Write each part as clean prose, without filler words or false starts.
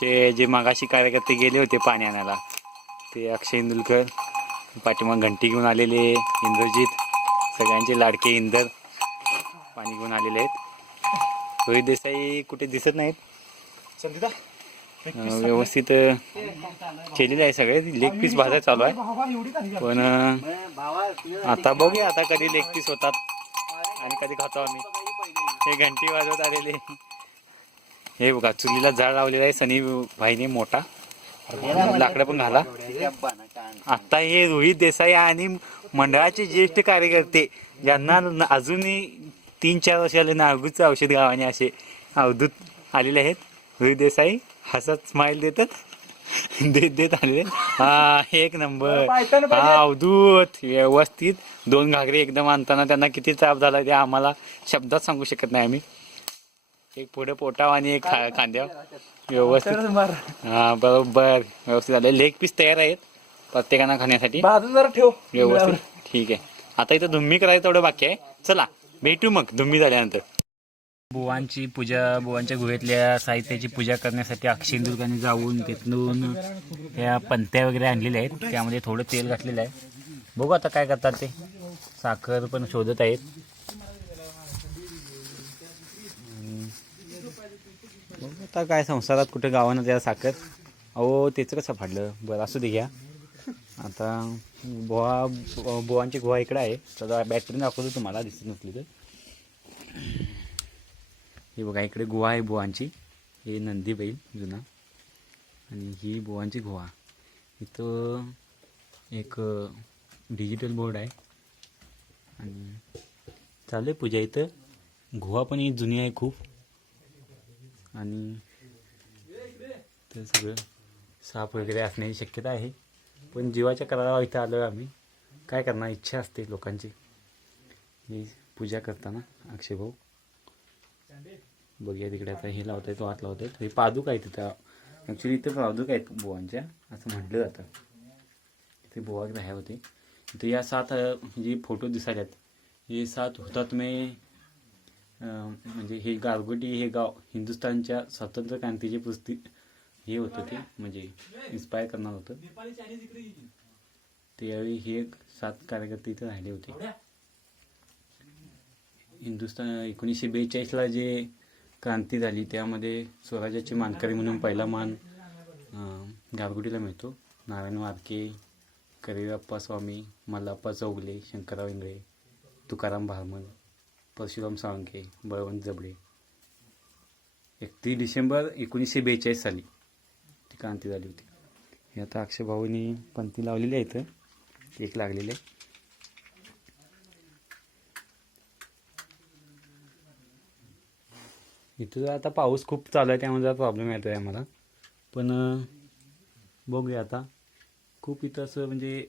आमचे जे मागाशी कार्यकर्ते गेले होते पाणी आणायला ते अक्षय इंदुलकर, पाठीमाग घंटी घेऊन आलेले इंद्रजित, सगळ्यांचे लाडके इंदर पाणी घेऊन आलेले आहेत. रोहित देसाई कुठे दिसत नाहीत. व्यवस्थित केलेले आहे सगळे. लेग पीस भाजा चालू आहे, पण आता बघूया आता कधी लेग पीस होतात आणि कधी खातो आम्ही. हे घंटी वाजवत आलेले. हे बघा चुलीला झाड लावलेलं आहे सनी भाईने मोठा, लाकडं पण घाला. आता हे रोहित देसाई आणि मंडळाचे ज्येष्ठ कार्यकर्ते ज्यांना अजूनही 3-4 वर्षाले नागूचं औषध गावाने असे अवधूत आलेले आहेत. रोहित देसाई हसत स्माइल देतात, देत आलेले. हा एक नंबर, हा अवधूत व्यवस्थित. 2 घागरे एकदम आणताना त्यांना किती त्रास झाला ते आम्हाला शब्दात सांगू शकत नाही आम्ही. एक पुढे पोटाव आणि एक खांद्यावर व्यवस्थित. हा बरोबर व्यवस्थित आले. लेग पीस तयार आहेत प्रत्येकांना खाण्यासाठी. व्यवस्थित ठीक आहे. आता इथं धुम्मी करायचं तेवढं बाकी आहे. चला भेटू मग धुम्मी झाल्यानंतर. बुवांची पूजा, बुवांच्या गुहेतल्या साहित्याची पूजा करण्यासाठी अक्षय इंदुलकरांनी जाऊन तिथून ह्या पंत्या वगैरे आणलेल्या आहेत. त्यामध्ये थोडं तेल घातलेलं आहे. बघू आता काय करतात ते. साखर पण शोधत आहेत. बघू आता काय संसारात कुठे गावानं त्या साखर. अहो तेच कसं फाडलं. बरं असू दे घ्या. आता बुवांची गुहा इकडे आहे. तर बॅटरी दाखवतो तुम्हाला दिसत नसली तर. हे बघा इकडे गुहा आहे बुवांची. हे नंदी बैल जुना आणि ही बुवांची गुहा. इथं एक डिजिटल बोर्ड आहे आणि चालू आहे पूजा. इथं गुहा पण ही जुनी आहे खूप आणि ते सगळं साप वगैरे असण्याची शक्यता आहे. पण जीवाच्या करारावर इथं आलो आहे आम्ही. काय करणार, इच्छा असते लोकांची ही पूजा करताना. अक्षय भाऊ बघूया तिकडे आता हे लावत आहे, तो हात लावत आहे. हे पादुक आहे तिथं. ॲक्च्युली इथं पादुक आहेत बुवांच्या असं म्हटलं जातं. इथे बुवा राह्या होते. इथं या 7 म्हणजे फोटो दिसायला आहेत. हे 7 हुतात्मे म्हणजे हे गारगोटी हे गाव हिंदुस्थानच्या स्वातंत्र्य क्रांतीचे पुस्तक हे होतं ते म्हणजे इन्स्पायर करणार होतं. त्यावेळी हे 7 कार्यकर्ते इथे राहिले होते. हिंदुस्थान 1942ला जे क्रांती झाली त्यामध्ये स्वराज्याचे मानकरी म्हणून पहिला मान गारगोटीला मिळतो. नारायण वारके, करिराप्पा स्वामी, मल्लाप्पा चौगले, शंकरराव इंगळे, तुकाराम भारमल, परशुराम साळुंखे, बळवंत जबडे. 31 डिसेंबर 1942 साली ती क्रांती झाली होती. हे आता अक्षय भाऊनी पंथी लावलेली आहे. इथं केक लागलेले आहे. इथं आता पाऊस खूप चालू आहे त्यामुळे जरा प्रॉब्लेम येतो आहे आम्हाला. पण बघूया आता. खूप इथं असं म्हणजे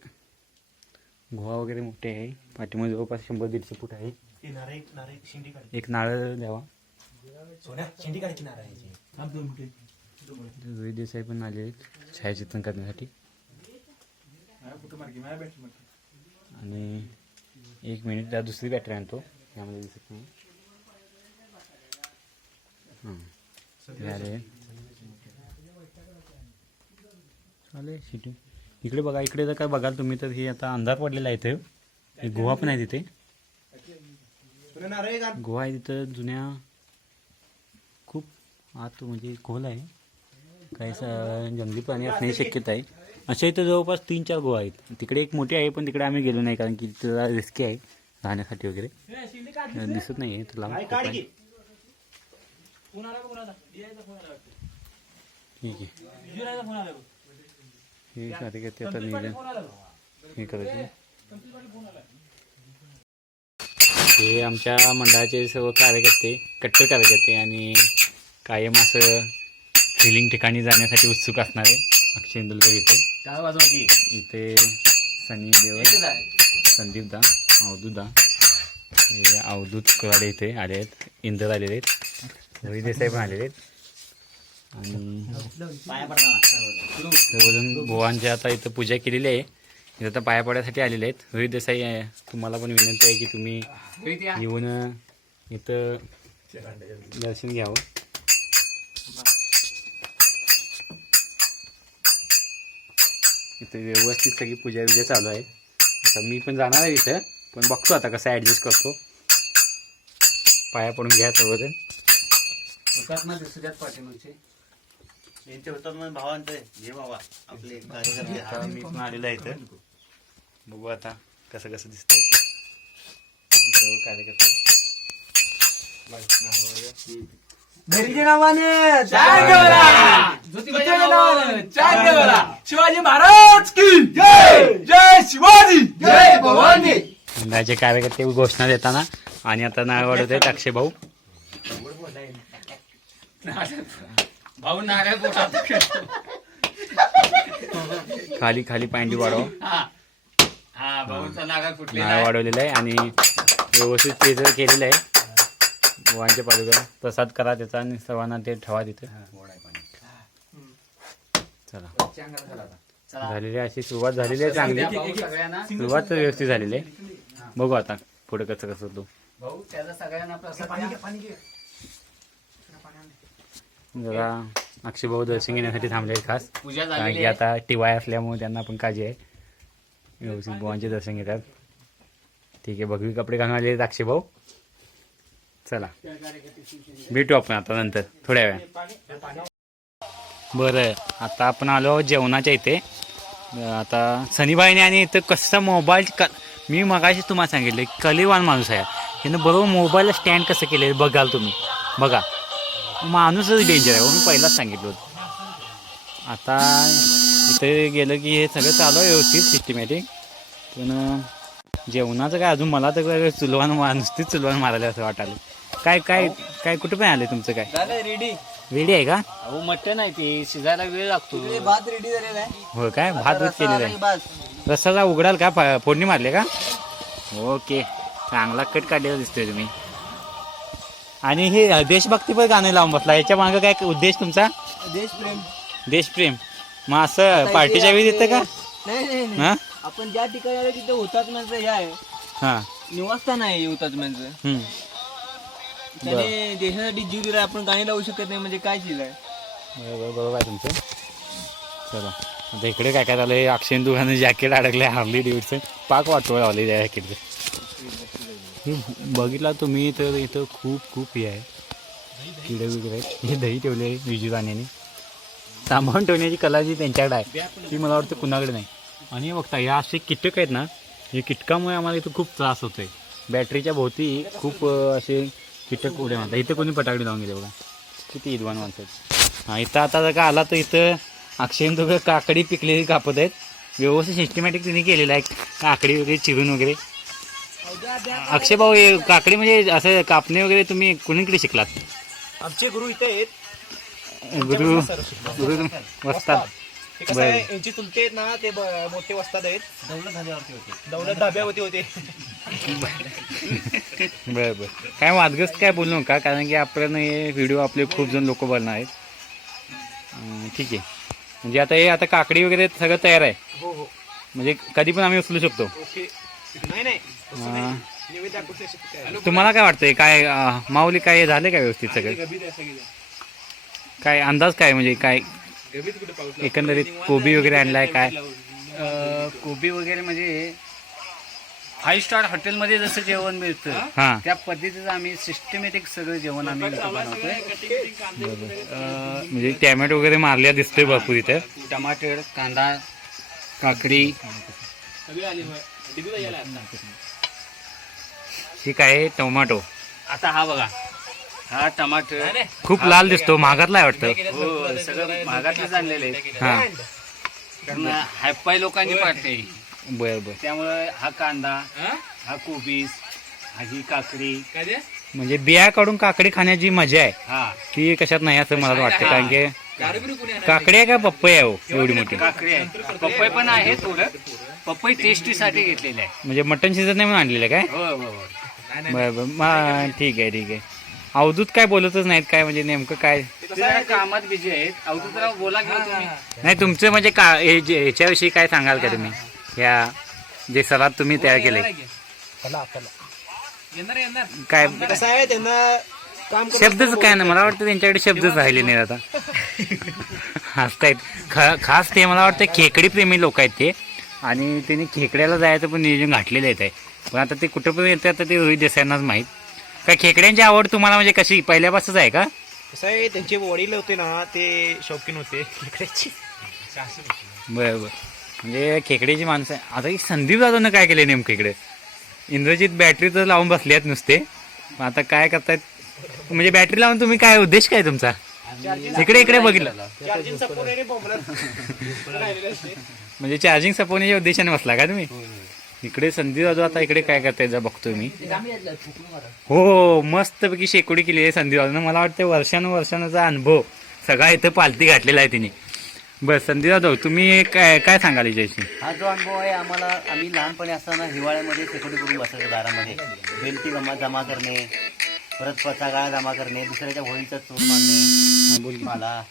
गुहा वगैरे मोठे आहे. पाठीमध्ये जवळपास 100-150 फूट आहे. एक नारळ द्यावा. रोहित देसाई पण आले आहेत छायाचित्रण करण्यासाठी. आणि 1 मिनिट त्या दुसरी बॅटरी आणतो. यामध्ये दिसत नाही. चालेल शिटी. इकडे बघा. इकडे जर काय बघाल तुम्ही तर हे आता अंधार पडलेला आहे. इथे एक गुहा पण आहे. तिथे गुहा आहे. तिथं जुन्या खूप आत म्हणजे खोल आहे. काही जंगली प्राणी असण्याची शक्यता आहे. अशा इथं जवळपास 3-4 गुहा आहेत. तिकडे एक मोठी आहे पण तिकडे आम्ही गेलो नाही कारण की तिथं रिस्की आहे राहण्यासाठी वगैरे. दिसत नाही आहे तुला. ठीक आहे. हे कार्यकर्ते आता नियोजन हे करायचे. हे आमच्या मंडळाचे सर्व कार्यकर्ते कट्टर कार्यकर्ते आणि कायम असं थ्रिलिंग ठिकाणी जाण्यासाठी उत्सुक असणारे अक्षय इंदुलकर. इथे सनी देवल, संदीप दा, अवधूत दा, हे अवधूत कुराडे इथे आले आहेत. इंदर आलेले आहेत. रोहित देसाई पण आलेले आहेत. आणि सर्वजण भुवांच्या आता इथं पूजा केलेली आहे. इथं आता पाया पडण्यासाठी आलेले आहेत. रोहित देसाई तुम्हाला पण विनंती आहे की तुम्ही येऊन इथं दर्शन घ्यावं. इथे व्यवस्थित सगळी पूजा विजा चालू आहे. आता मी पण जाणार आहे इथं, पण बघतो आता कसं ॲडजस्ट करतो. पाया पडून घ्या सोबत होतात ना दुसऱ्यात पाठीमागचे यांचे होतात मग भावांचे घे बाबा आपले कार्यकर्ते. आता मी पण आलेलो आहे इथं. बघू आता कसं कसं दिसतंय कार्यकर्ते. शिवाजी महाराज की जय. जय शिवाजी. जय भवानी. मंडळाचे कार्यकर्ते घोषणा देताना आणि आता नारळ वाढवत आहेत अक्षय भाऊ. भाऊ नारळ पोटात. खाली खाली पांडी वाढव. हा भाऊचा नारळ फुटलेला नारळ आहे. वाढवलेलं आहे आणि व्यवस्थित तेज केलेलं आहे. भगवानच्या पादुका प्रसाद करा त्याचा आणि सर्वांना ते ठेवा तिथे. चला झालेली आहे, अशी सुरुवात झालेली आहे चांगली. भाऊ सगळ्यांना सुरुवात तर व्यवस्थित झालेली आहे. बघू आता पुढे कसं कसं होतो. भाऊ त्याचा सगळ्यांना प्रसाद द्या. जरा अक्षय भाऊ दर्शन घेण्यासाठी थांबले आहेत खास, पूजा कारण झालेली की आहे. आता टीवाय असल्यामुळे त्यांना पण काळजी आहे. व्यवस्थित भगवानचे दर्शन घेतात. ठीक आहे, भगवी कपडे घालून आले आहेत अक्षय भाऊ. चला भेटू आपण आता नंतर थोड्या वेळा. बरं, आता आपण आलो आहोत जेवणाच्या इथे. आता सनीबाईने आणि इथं कसं मोबाईल मी मगाशी तुम्हाला सांगितलं कलेवान माणूस आहे. त्यानं बरोबर मोबाईलला स्टँड कसं केलं बघाल तुम्ही. बघा माणूसच डेंजर आहे, मी पहिलाच सांगितलं होतं. आता इथे गेलं की हे सगळं चालू आहे व्यवस्थित सिस्टमॅटिक. पण जेवणाचं काय अजून मला तर चुलवान नुसतीच चुलवान मारायला असं वाटायला. काय काय काय कुठं पण आलं तुमचं काय झालं रेडी. रेडी आहे का? अहो मटण आहे ते शिजायला वेळ लागतो. भात रेडी झालेला आहे. हो काय भात दूध केलेलं आहे. बस रस्साला उघडाल का? फोडणी मारले का? ओके, चांगला कट काढलेला दिसतोय तुम्ही. आणि हे देशभक्तीपर गाणं लावून बसला, याच्या मागं काय उद्देश तुमचा? देशप्रेम. देशप्रेम. मग असं पार्टीच्या वेळी येतं का? नाही हा आपण ज्या ठिकाणी आलो तिथे हुतात्म्यांचं हे आहे, हा निवासस्थान आहे हुतात्म्यांचं. हम्म. त्याने देशासाठी जीव दिला, आपण गाणी लावू शकत नाही म्हणजे काय चीज आहे. बरोबर आहे तुमचं. चला आता इकडे काय काय झालंय, अक्षय दुकानं जॅकेट अडकले हार्ली डेव्हिडचं. पाक वाटोळ लावले त्या जॅकेटचं. बघितला तुम्ही तर इथं खूप खूप हे आहे, किडे वगैरे आहेत. हे दही ठेवले आहे विजुदाण्याने. सामावून ठेवण्याची कला जी त्यांच्याकडे आहे ती मला वाटतं कुणाकडे नाही. आणि बघता या असे कीटक आहेत ना, हे कीटकामुळे आम्हाला इथं खूप त्रास होतोय. बॅटरीच्या भोवती खूप असे कीटक उड्या मारतात. इथं कोणी फटाकडे लावून गेले बघा, किती इदवान माणसं आहेत. हां इथं आता जर का आला तर इथं अक्षय दोघं काकडी पिकलेली कापत आहेत. व्यवस्थित सिस्टमॅटिक तिने केलेलं आहे, काकडी वगैरे चिरून वगैरे. अक्षय भाऊ हे काकडी म्हणजे असं कापणे वगैरे तुम्ही कुणीकडे शिकलात? आमचे गुरु इथे आहेत. गुरु वस्ताद. कसं आहे, यांची चुलते आहेत ना, ते मोठे वस्ताद आहेत. दौलत धाब्यावरती होते. बरं बरं, काय वादग्रस्त काय बोलू नका, कारण की आपण हे व्हिडिओ आपले खूप जण लोक बनणार आहेत. ठीक आहे, म्हणजे आता हे आता काकडी वगैरे सगळं तयार आहे. हो हो, म्हणजे कधी पण आम्ही उचलू शकतो. ओके. नाही नाही, तसं नाही. नैवेद्य दाखवू शकतो. तुम्हाला काय वाटतंय, काय माऊली काय झाले काय व्यवस्थित सगळं? काय अंदाज काय म्हणजे काय एकंदरीत कोबी वगैरे आणलाय काय? कोबी वगैरे म्हणजे 5 स्टार हॉटेलमध्ये जसं जेवण मिळतं हां त्या पद्धतीचं आम्ही सिस्टमॅटिक सगळं जेवण आम्ही इथं बनवतोय. म्हणजे टॅमॅटो वगैरे मारल्या दिसतोय भरपूर इथे. टमाटर, कांदा, काकडी. ही काय आहे? टोमॅटो. आता हा बघा, हा टमाटर खूप लाल दिसतो, महागातला आहे वाटतं. हो सगळं महागातलेच आणलेले आहेत. हां कारण हायपाय लोकांनी पाठते, बरं बरं. त्यामुळे हा कांदा, हा कोबीस, हा ही काकडी. म्हणजे बिया काढून काकडी खाण्याची मजा आहे हा ती कशात नाही असं मला वाटतं. कारण की काकडी आहे का पपई आहे हो एवढी मोठी? काकडी आहे, पपई पण आहे थोडं. पपई टेस्टीसाठी घेतलेली आहे. म्हणजे मटन शिजत नाही म्हणून आणलेलं काय? हो हो हो. बरं बरं, ठीक आहे ठीक आहे. अवधूत काय बोलतच नाहीत काय, म्हणजे नेमकं काय? ते जरा कामात बिझी आहेत. अवधूतराव बोला की तुम्ही. नाही तुमचं म्हणजे का ह्याच्याविषयी काय सांगाल का तुम्ही, ह्या जे सलाद तुम्ही तयार केले काय? कसं आहे, त्यांना काम शब्दच काय ना, मला वाटतं त्यांच्याकडे शब्दच राहिले नाही आता. हसतायत. खास ते मला वाटतं खेकडी प्रेमी लोक आहेत ते, आणि त्यांनी खेकड्याला जायचं पण नियोजन घातलेलं आहे. पण आता ते कुठं पण येतं आता ते रोहित देसाईंनाच माहीत. काय खेकड्यांची आवड तुम्हाला म्हणजे कशी पहिल्यापासूनच आहे का? कसं आहे, त्यांचे वडील होते ना ते शौकीन होते खेकड्याची. बरं बरं. म्हणजे खेकड्याची माणसं. आता ही संदीप जाधवनं काय केलं नेमकं इकडे? इंद्रजित बॅटरी तर लावून बसली आहेत नुसते. आता काय करतायत म्हणजे बॅटरी लावून तुम्ही काय उद्देश काय तुमचा? इकडे बघितलं चार्जिंग संपूर्ण बोंबलत राहिलेले असते. म्हणजे चार्जिंग सपवण्याच्या उद्देशाने बसला का तुम्ही? इकडे संदीप जाधव आता इकडे काय करताय जा बघतोय मी. हो मस्तपैकी शेकोडी केली आहे संदीप जाधवनं. मला वाटतं वर्षानुवर्षांचा अनुभव सगळा इथं पालती घातलेला आहे तिने. बस संदीप जाधव तुम्ही काय सांगाल याच्याशी? हा जो अनुभव आहे आम्हाला, आम्ही लहानपणी असताना हिवाळ्यामध्ये शेकोटी करून बसायचो दारामध्ये. बेलची जमा करणे, परत पचागाळा जमा करणे, दुसऱ्याच्या होळीचा चोरून आणणे, मला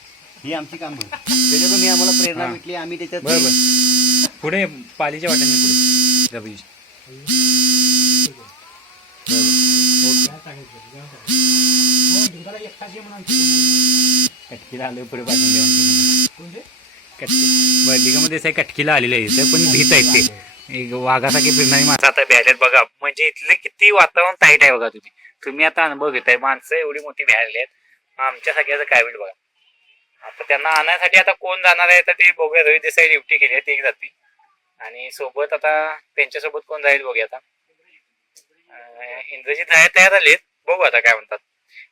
ही आमची कामं. त्याच्यातून ही आम्हाला प्रेरणा भेटली. आम्ही त्याच्यात बरोबर पुढे पालीच्या वाट्याने पुढे कटकीला आलो पुढे पाठवून देऊन कटकी दिगामध्ये कटकीला आलेलं आहे इथं, पण भीत आहेत ते एक वाघासारखी फिरणारी माणसं आता भ्यायलेत बघा. म्हणजे इथले किती वातावरण टाईट आहे बघा. तुम्ही आता अनुभव घेताय. माणसं एवढी मोठी भ्यायले आहेत, आमच्या सगळ्याचं काय होईल बघा. आता त्यांना आणण्यासाठी आता कोण जाणार आहे तर ते बघूया. रोहित देसाई ड्युटी केली आहे, ते एक जाती आणि सोबत आता त्यांच्यासोबत कोण जाईल बघूया. आता इंद्रजित जायला तयार झालेत, बघू आता काय म्हणतात.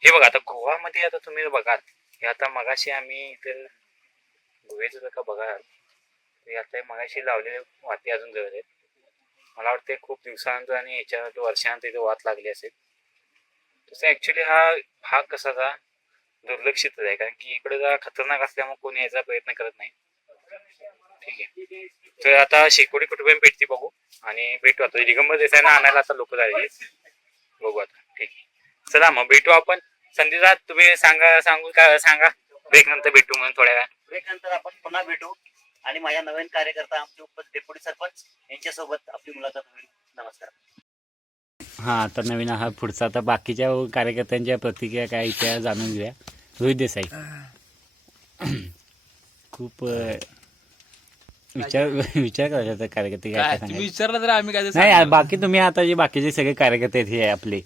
हे बघा आता गोवामध्ये आता तुम्ही बघाल हे आता मगाशी आम्ही इथं गोव्याचं जर का बघाल ते आता मगाशी लावलेले वाती अजून जवळ आहेत. मला वाटतं खूप दिवसानंतर आणि याच्या वर्षानंतर इथे वात लागली असेल. तसं ऍक्च्युली हा भाग कसाचा दुर्लक्षितच आहे, कारण की इकडे जरा खतरनाक असल्यामुळे कोणी यायचा प्रयत्न करत नाही. ठीक आहे, तर आता शेकोडी कुठे भेटते बघू आणि भेटू. आता दिगंबर देसाईंना आणायला आता लोक झाले, बघू आता. ठीक आहे, चला मग भेटू आपण. संदीप तुम्ही सांगा ब्रेक नंतर भेटू म्हणून थोड्या वेळा. ब्रेक नंतर आपण पुन्हा भेटू आणि माझ्या नवीन कार्यकर्ता आमचे डेप्युटी सरपंच यांच्यासोबत आपली मुलाखत होईल. नमस्कार. हा आता नवीन हा पुढचा आता बाकीच्या कार्यकर्त्यांच्या प्रतिक्रिया काय त्या जाणून घेऊया. रोहित देसाई खूप विचार करायचा कार्यकर्ते काय विचारलं तर आम्ही काय नाही. बाकी तुम्ही आता जे बाकीचे सगळे कार्यकर्ते आहेत हे आपले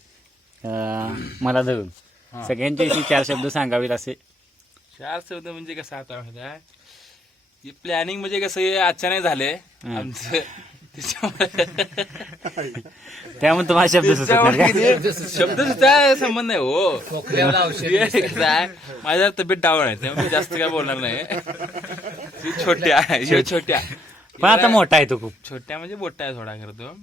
मला धरून सगळ्यांचे 4 शब्द सांगावेत असे. 4 शब्द म्हणजे कसं आता हे प्लॅनिंग म्हणजे कसं अचानक झालंय आमचं, त्यामुळे तुम्हाला शब्द सुचत नाही. शब्द सुद्धा संबंध नाही हो. माझ्या तब्येत डाऊन आहे त्यामुळे जास्त काय बोलणार नाही. छोट्या पण आता मोठा आहे तो खूप. छोट्या म्हणजे मोठा आहे थोडा करतो.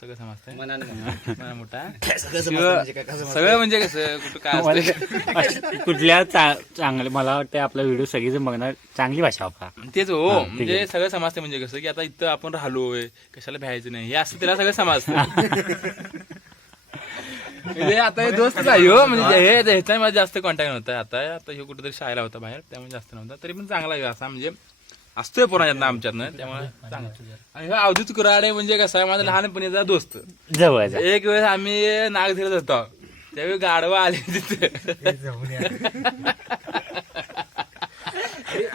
सगळं समजतंय मला मोठा सगळं म्हणजे कसं कुठं काय कुठल्या चांगलं मला वाटतं आपला व्हिडिओ सगळीजण बघणार. चांगली भाषा वापरा तेच हो. म्हणजे सगळं समजते म्हणजे कसं की आता इथं आपण राहिलोय कशाला भ्यायचं नाही हे असं त्याला सगळं समजतं. म्हणजे आता हे दोस्त आहे हो. म्हणजे ह्याचा माझा जास्त कॉन्टॅक्ट नव्हता. आता हे कुठेतरी शाळेला होता बाहेर त्यामुळे जास्त नव्हता. तरी पण चांगला आहे असा म्हणजे असतोय पोरांच्यातनं आमच्यातनं. त्यामुळे आणि अवधूत कुऱ्हाडे म्हणजे कसं आहे माझा लहानपणीचा दोस्त जवळ. एक वेळेस आम्ही नाग धरत होतो त्यावेळी गाढवा आले तिथे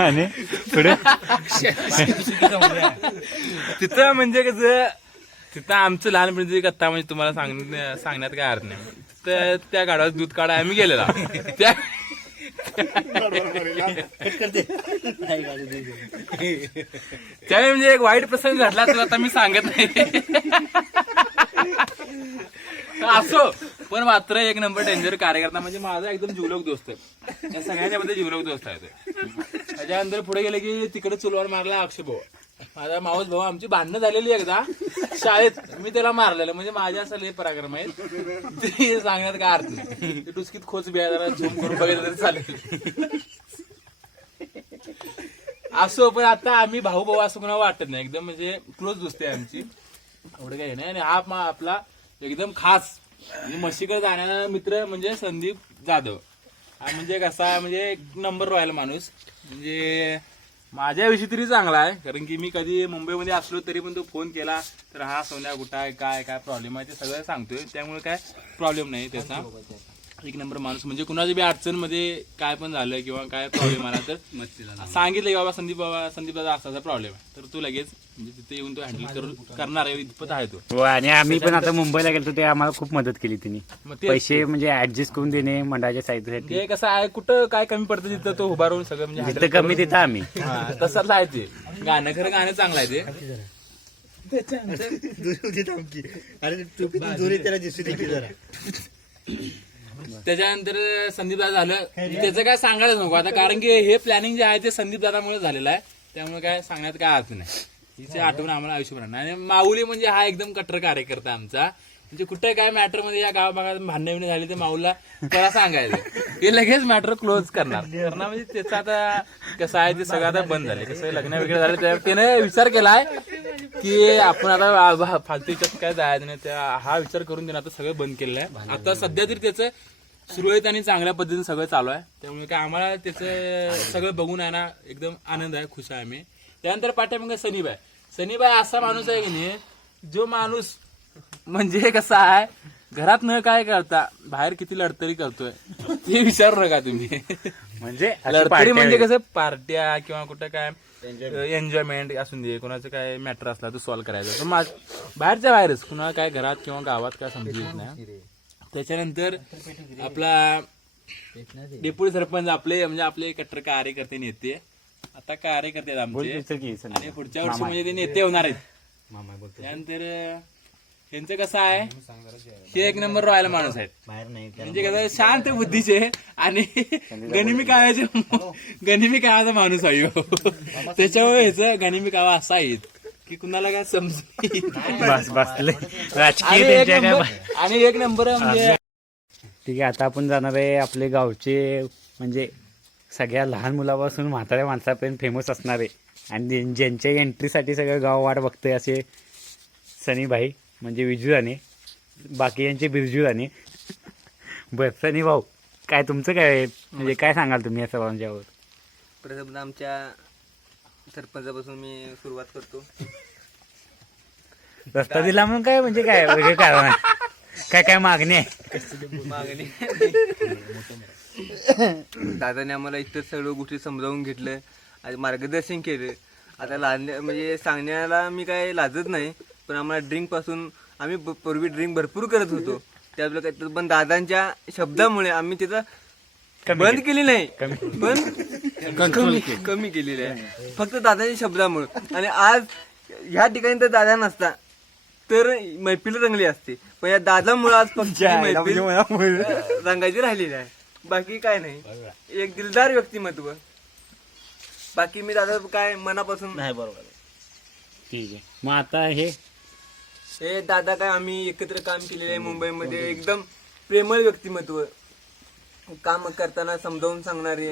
आणि पुढे तिथं म्हणजे कसं तिथं आमचं लहानपणीची कथा म्हणजे तुम्हाला सांगण्यात काय अर्थ नाही. तर त्या गाढवात दूध काढा आम्ही गेलेला त्या त्यावेळी म्हणजे एक वाईट प्रसंग घडला तर आता मी सांगत नाही असो. पण मात्र एक नंबर डेंजर कार्यकर्ता म्हणजे माझा एकदम जीवलग दोस्त आहे. या सगळ्यांच्या मध्ये जीवलग दोस्त आहे. त्याच्यानंतर पुढे गेले की तिकडे चुलवार मारला अक्षय भाऊ माझा मावस भाऊ. आमची भांडणं झालेली एकदा शाळेत मी त्याला मारलेलं म्हणजे माझ्या असं लय पराक्रम आहेत ते सांगण्यात काय अर्थ नाही. टुसकीत खोच बिया जरा झूम करून बघायला तरी चालेल. असो पण आता आम्ही भाऊ असं कोणाला वाटत नाही. एकदम म्हणजे क्लोज दोस्ती आहे आमची एवढं काही नाही. आणि हा आपला एकदम खास म्हशीकडे जाणारा मित्र म्हणजे संदीप जाधव. हा म्हणजे कसा म्हणजे एक नंबर रॉयल माणूस. म्हणजे माझ्याविषयी तरी चांगला आहे कारण की मी कधी मुंबईमध्ये असलो तरी पण तो फोन केला तर हा सोन्या कुठं आहे काय प्रॉब्लेम आहे ते सगळं सांगतोय. त्यामुळे काय प्रॉब्लेम नाही त्याचा. एक नंबर माणूस. म्हणजे कुणाच्या बी अडचण मध्ये काय पण झालं किंवा काय प्रॉब्लेम आला तर सांगितलं की बाबा संदीप दादा असा प्रॉब्लेम आहे, तर तू लगेच म्हणजे तिथे येऊन तो हँडल करणार आहे, इतपत आहे तो. हो, आणि आम्ही पण आता मुंबईला गेलो ते आम्हाला खूप मदत केली त्यांनी. मग ते पैसे म्हणजे ऍडजस्ट करून देणे मंडळाच्या साहित्यासाठी. ते कसं आहे, कुठं काय कमी पडतं तिथं तो उभा राहून सगळं म्हणजे handle जिथं कमी तिथं आम्ही. हा, तसंच आहे ते. गाणं खरं गाणं चांगलं आहे ते. त्याच्यानंतर संदीप दादा झालं, त्याचं काय सांगायचं नको आता, कारण की हे प्लॅनिंग जे आहे ते संदीप दादामुळे झालेलं आहे, त्यामुळे काय सांगण्यात काय अर्थ नाही. हिची आठवण आम्हाला आयुष्यभर नाही. आणि माऊली म्हणजे हा एकदम कट्टर कार्यकर्ता आमचा. म्हणजे कुठे काय मॅटर मध्ये या गावाभागात भांडण झाली तर माऊला त्याला सांगायचं, हे लगेच मॅटर क्लोज करणार. म्हणजे त्याचं आता कसं आहे ते सगळं आता बंद झाले. कसं लग्न वगैरे झाले, त्याने विचार केलाय की आपण आता फालतू याच्यात काय जायचं नाही, हा विचार करून त्याने आता सगळं बंद केलेलं आहे. आता सध्या तरी त्याचं सुरळीत आणि चांगल्या पद्धतीने सगळं चालू आहे. त्यामुळे काय आम्हाला त्याचं सगळं बघून आहे ना एकदम आनंद आहे, खुश आहे आम्ही. त्यानंतर पाठीमागे सनीबाई असा माणूस आहे की नाही, जो माणूस म्हणजे कसा आहे, घरात न काय करता बाहेर किती लढतरी करतोय ते विचारू नका तुम्ही. म्हणजे लढतरी म्हणजे कसं पार्ट्या किंवा कुठं काय एन्जॉयमेंट असून दे, कोणाचं काय मॅटर असला तो सॉल्व्ह करायचा, पण बाहेरच्या बाहेरच कुणाला काय घरात किंवा गावात काय समजू येत नाही. त्याच्यानंतर आपला डेप्युटी सरपंच आपले कट्टर कार्यकर्ते नेते, आता कार्यकर्ते आहेत आमचे, आणि पुढच्या वर्षी म्हणजे ते नेते होणार आहेत. त्यानंतर त्यांचं कसं आहे, हे एक नंबर रॉयल माणूस आहेत. म्हणजे कसं शांत बुद्धीचे आणि गनिमी काळाचा माणूस आहे. त्याच्यामुळे ह्याचं गनिमी काळा असा आहे की कुणाला काय समजून. आणि एक नंबर म्हणजे ठीक आहे. आता आपण जाणार आहे आपले गावचे म्हणजे सगळ्या लहान मुलापासून म्हाताऱ्या माणसापर्यंत फेमस असणारे आणि ज्यांच्या एंट्रीसाठी सगळं गाव वाट बघतंय असे सनीभाई म्हणजे विजूराने, बाकी यांचे बिरजूराने. बरं सनी भाऊ, काय तुमचं काय म्हणजे काय सांगाल तुम्ही या सर्वांच्यावर? प्रथम आमच्या सरपंचापासून मी सुरुवात करतो. रस्ता दिला म्हणून काय म्हणजे काय वेगळे कारण आहे? काय मागणी आहे? मागणी दादाने आम्हाला इतर सर्व गोष्टी समजावून घेतलं आणि मार्गदर्शन केलं. आता लहान म्हणजे सांगण्याला मी काय लाजत नाही, पण आम्हाला ड्रिंक पासून आम्ही पूर्वी ड्रिंक भरपूर करत होतो, त्यावेळेला पण दादांच्या शब्दामुळे आम्ही त्याचा बंद केली नाही, पण कमी केलेली आहे फक्त दादांच्या शब्दामुळे. आणि आज ह्या ठिकाणी तर दादा नसता तर मैफिल रंगली असते, पण या दादामुळे आज फक्त मैफिल रंगायची राहिलेली आहे, बाकी काय नाही. एक दिलदार व्यक्तिमत्व. बाकी मी दादा काय मनापासून नाही. बरोबर, ठीक आहे. मग आता हे दादा काय आम्ही एकत्र काम केलेलं आहे मुंबईमध्ये. एकदम प्रेमळ व्यक्तिमत्व, काम करताना समजावून सांगणारे,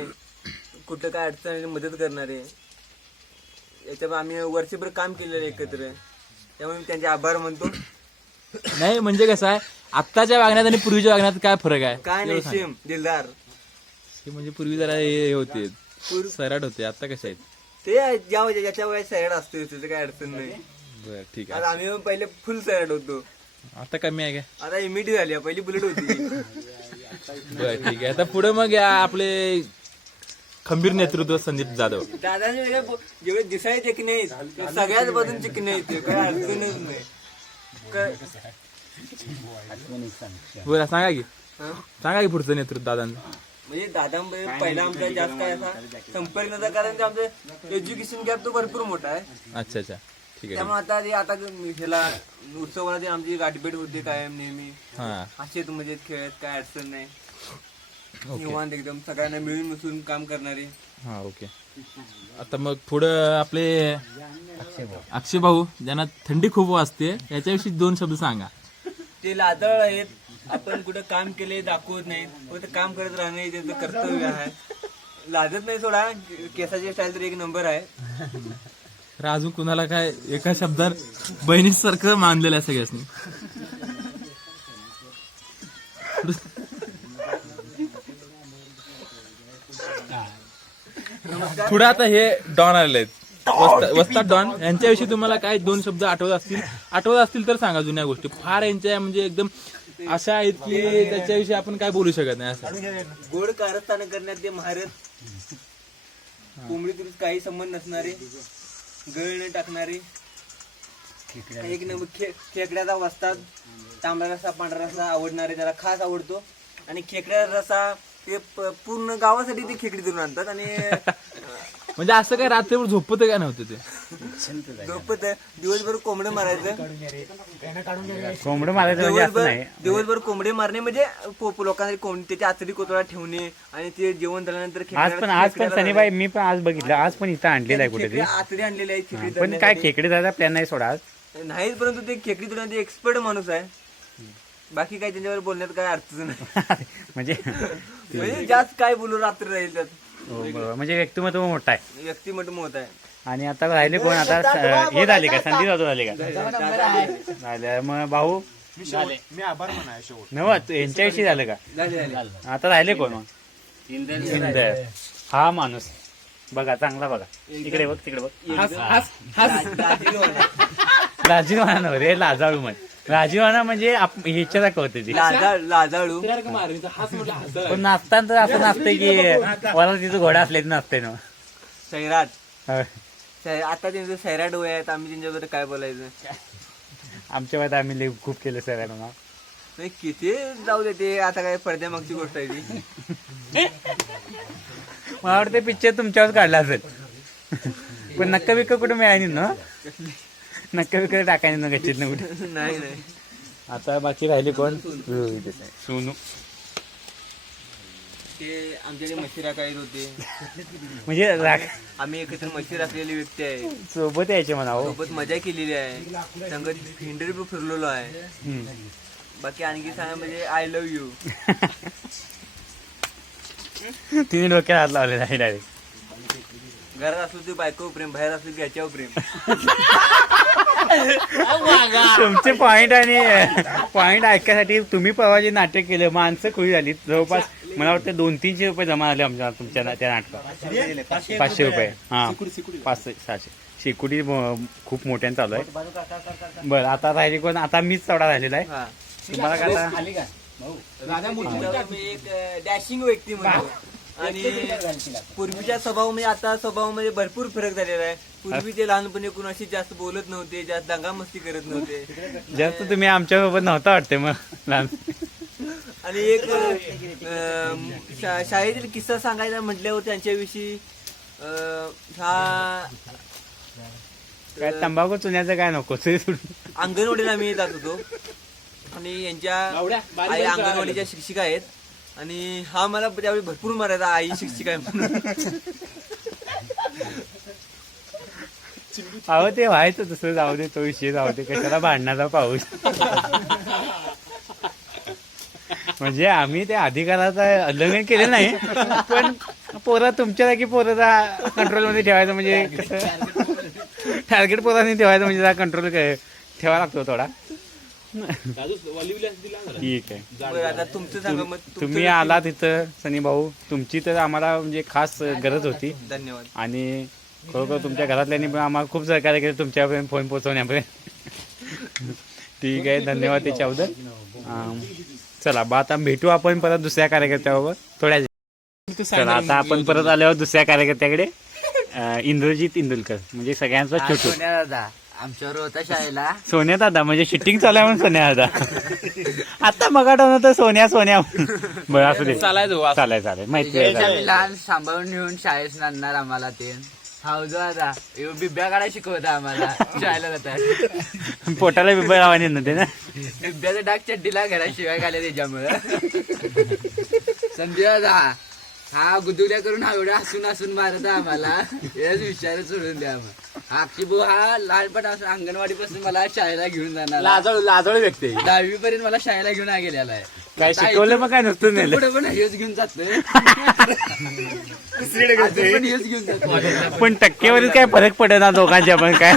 कुठं काय अडचण मदत करणारे. याच्यावर आम्ही वर्षभर काम केलेलं आहे एकत्र, त्यामुळे मी त्यांचे आभार मानतो. नाही म्हणजे कसं आहे, आत्ताच्या वागण्यात आणि पूर्वीच्या वागण्यात काय फरक आहे? काय नाही, सेम दिलदार. म्हणजे पूर्वी जरा हे होते सैराट होते, आता कसे आहेत ते ज्याच्या वयात सैराट असते त्याचं काय अडचण नाही. बरं ठीक आहे. आता आम्ही पहिले फुल सैराट होतो, आता कमी आहे का? आता इमिडी झाली, पहिली बुलेट होती. बरं ठीक आहे. आता पुढे मग या आपले खंबीर नेतृत्व संदीप जाधव. दादाने जेवढे दिसायचे चिकणे आहेत सगळ्याच बाजून चिकणे आहेत, काय अडचणच नाही. बरं सांगा की पुढचं नेतृत्व दादांचं. म्हणजे दादांमध्ये पहिला आमचा जास्त काय असा संपर्क नव्हता, कारण ते आमचं एज्युकेशन गॅप तो भरपूर मोठा आहे. अच्छा ठीक आहे. त्यामुळे आता ह्याला उत्सवाला आमची गाठभेट होते कायम नेहमी. असेच म्हणजे खेळत काय अडचण नाही, निवांत एकदम सगळ्यांना मिळून मिसळून काम करणारे. हा ओके. आता मग पुढं आपले अक्षय भाऊ, ज्यांना थंडी खूप वाजते, याच्याविषयी 2 शब्द सांगा. ते लाजाळ आहेत, आपण कुठं काम केले दाखवत नाही, फक्त काम करत राहणे त्याचं कर्तव्य आहे. लाजत नाही सोडा, केसाची स्टाईल तर एक नंबर आहे. तर अजून कुणाला काय एका शब्दात बहिणीसारखं मानलेलं आहे सगळ्यांनी. पुढे आता हे डॉन आलेले आहेत, वस्ताद डॉन. यांच्याविषयी तुम्हाला काय 2 शब्द आठवत असतील तर सांगा. जुन्या गोष्टी फार यांच्या म्हणजे एकदम अशा आहेत की त्याच्याविषयी आपण काय बोलू शकत नाही असं. गोड कारस्थान करण्यात ते महारथ, कोंबडी तुरीत काही संबंध नसणारे, गळ न टाकणारे, एक नंबर खेकड्याचा वस्ताद, तांबडा रस्सा पांढरा रस्सा आवडणारे त्याला खास आवडतो. आणि खेकड्याचा रस्सा ते पूर्ण गावासाठी ते खेकडी धरून आणतात. आणि म्हणजे असं काय रात्रीवर झोपत काय नव्हतं ते. झोपत दिवसभर कोंबडे मारायचं, कोंबडं मारायचं म्हणजे असं नाही. दिवसभर कोंबडे मारणे म्हणजे लोकांसाठी कोंबडी त्याची आतडी कोतळा ठेवणे आणि ते जेवण झाल्यानंतर आज पण सनीबाई मी पण आज बघितलं, आज पण इथं आणलेलं आहे कुठेतरी. आतडी आणलेली आहे खेकडी पण काय धरण्यासाठी. खेकडे जायचा प्लॅन नाही सोडा आज. नाहीच, परंतु ते खेकडी धरण्याचे एक्सपर्ट माणूस आहे. बाकी काय त्यांच्यावर बोलण्यात काय अर्थच नाही. म्हणजे म्हणजे जास्त काय बोलू रात्री राहील त्यात. हो, बरोबर. म्हणजे व्यक्तिमत्व मोठं आहे. व्यक्तिमत्व मोठं आहे. आणि आता राहिले कोण? आता हे झाले का, संधी जातो झाले का? झाले. मग भाऊ मी आभार म्हणाय शेवट. नव्हत यांच्याविषयी झालं का? आता राहिले कोण मग? इंदर हा माणूस बघा, चांगला बघा. इकडे बघ, तिकडे बघ. राजीवाना रे, लाजाळू म्हण. राजीवाना म्हणजे ह्याच्या दाखवते ती. लाजाळू पण नाचताना तर असं नाचतंय की मला तिथं घोडा असले नसते ना. सैराट. होय. आता त्यांचं सैराट वय आहेत, आम्ही त्यांच्याबद्दल काय बोलायचं. आमच्या वेळेत आम्ही लई खूप केलं सर. नाही किती जाऊ दे, ते आता काय पडद्यामागची गोष्ट आहे ती. मला वाटतं पिक्चर तुमच्यावर काढला असेल. पण नक्का बिक्का कुठे मिळाली ना? नक्का बिक्का टाकायला ना गच्चीत ना कुठे. नाही नाही. आता बाकी राहिले कोण? सोनू. ते आमच्याकडे मच्छी राखायला होते. म्हणजे आम्ही एकत्र मच्छी राखलेली व्यक्ती आहे. सोबत यायचे म्हणावं. सोबत मजा केलेली आहे, संगत फिंडरी पण फिरलेलो आहे. बाकी आणखी सांगा म्हणजे आय लव्ह यू. तिने डोक्यात हात लावलेला आहे डायरेक्ट. घरात असलो ते बायको प्रेम, बाहेर असलो की याच्यावर प्रेम. तुमचे पॉइंट ऐकण्यासाठी तुम्ही परवा जे नाटक केलं, माणसं खुशी झाली. जवळपास मला वाटतं 200-300 रुपये जमा झाले आमच्या तुमच्या त्या नाटकात. 500 रुपये. हा, 500-600 शेकुटी खूप मोठ्याने चालू आहे. बरं, आता राहिली कोण? आता मीच तेवढा राहिलेला आहे. तुम्हाला काय मी एक डॅशिंग व्यक्ती म्हणतो. आणि पूर्वीच्या स्वभाव म्हणजे आता स्वभाव मध्ये भरपूर फरक झालेला आहे. पूर्वी ते लहानपणी कुणाशी जास्त बोलत नव्हते, जास्त दंगामस्ती करत नव्हते. जास्त तुम्ही आमच्यासोबत नव्हता वाटते मग लहान. आणि एक शाळेतील किस्सा सांगायचा म्हटल्यावर त्यांच्याविषयी हा काय तंबाखू चुन्याचं काय नको. अंगणवाडीला आम्ही जात होतो आणि यांच्या आई अंगणवाडीच्या शिक्षिका आहेत. आणि हा मला त्यावेळी भरपूर मारायचा, आई शिक्षिका आहे म्हणून. अहो ते व्हायचं तसं. जाऊ दे, तो विषय जाऊ दे. कशाला भांडणाचा पाऊस. म्हणजे आम्ही त्या अधिकाराचा उल्लंघन केलं नाही, पण पोरं तुमच्या जागी पोराचा कंट्रोलमध्ये ठेवायचं. म्हणजे कसं टार्गेट पोरांनी ठेवायचं, म्हणजे जरा कंट्रोल ठेवावा लागतो थोडा. ठीक आहे. बरं, आता तुमचं सांगा मग. तुम्ही आला तिथं सनी भाऊ, तुमची तर आम्हाला म्हणजे खास गरज होती. धन्यवाद. आणि खरोखर तुमच्या घरातल्यांनी पण आम्हाला खूप सहकार्य केलं तुमच्यापर्यंत फोन पोहोचवण्यापर्यंत. ठीक आहे, धन्यवाद त्याच्याबद्दल. चला बा, आता भेटू आपण परत दुसऱ्या कार्यकर्त्याबरोबर थोड्या. चला आता आपण परत आल्यावर दुसऱ्या कार्यकर्त्याकडे. इंद्रजित इंदुलकर म्हणजे सगळ्यांचा छोटू. आमच्यावर होता शाळेला सोन्या दादा, म्हणजे शिट्टिंग चालू आहे म्हणून सोन्या दादा. आता मग तर सोन्या बरं असू दे. चालाय माहिती आहे. लहान सांभाळून घेऊन शाळेत आणणार आम्हाला. ते हावजो आता बिब्या काढायला शिकवता आम्हाला शाळेला जातात. पोटाला बिब्बा लावाने नव्हते ना. बिब्याचा डाग चड्डीला घरात शिवाय घाले त्याच्यामुळं. संजय दादा हा गुदुल्या करून हा एवढ्या हसून मारत आम्हाला. याच विचार सोडून द्या. अक्षीभाऊ हा लहानपण असं अंगणवाडीपासून मला शाळेला घेऊन जाणार. लाजळ व्यक्ती 10वी पर्यंत मला शाळेला घेऊन गेलेला आहे. काय शिकवलं मग काय नसतं नेलं. पुढे पण हेच घेऊन जातोय. पण हेच घेऊन जातो. पण टक्केवारीत काय फरक पडे ना दोघांच्या पण काय.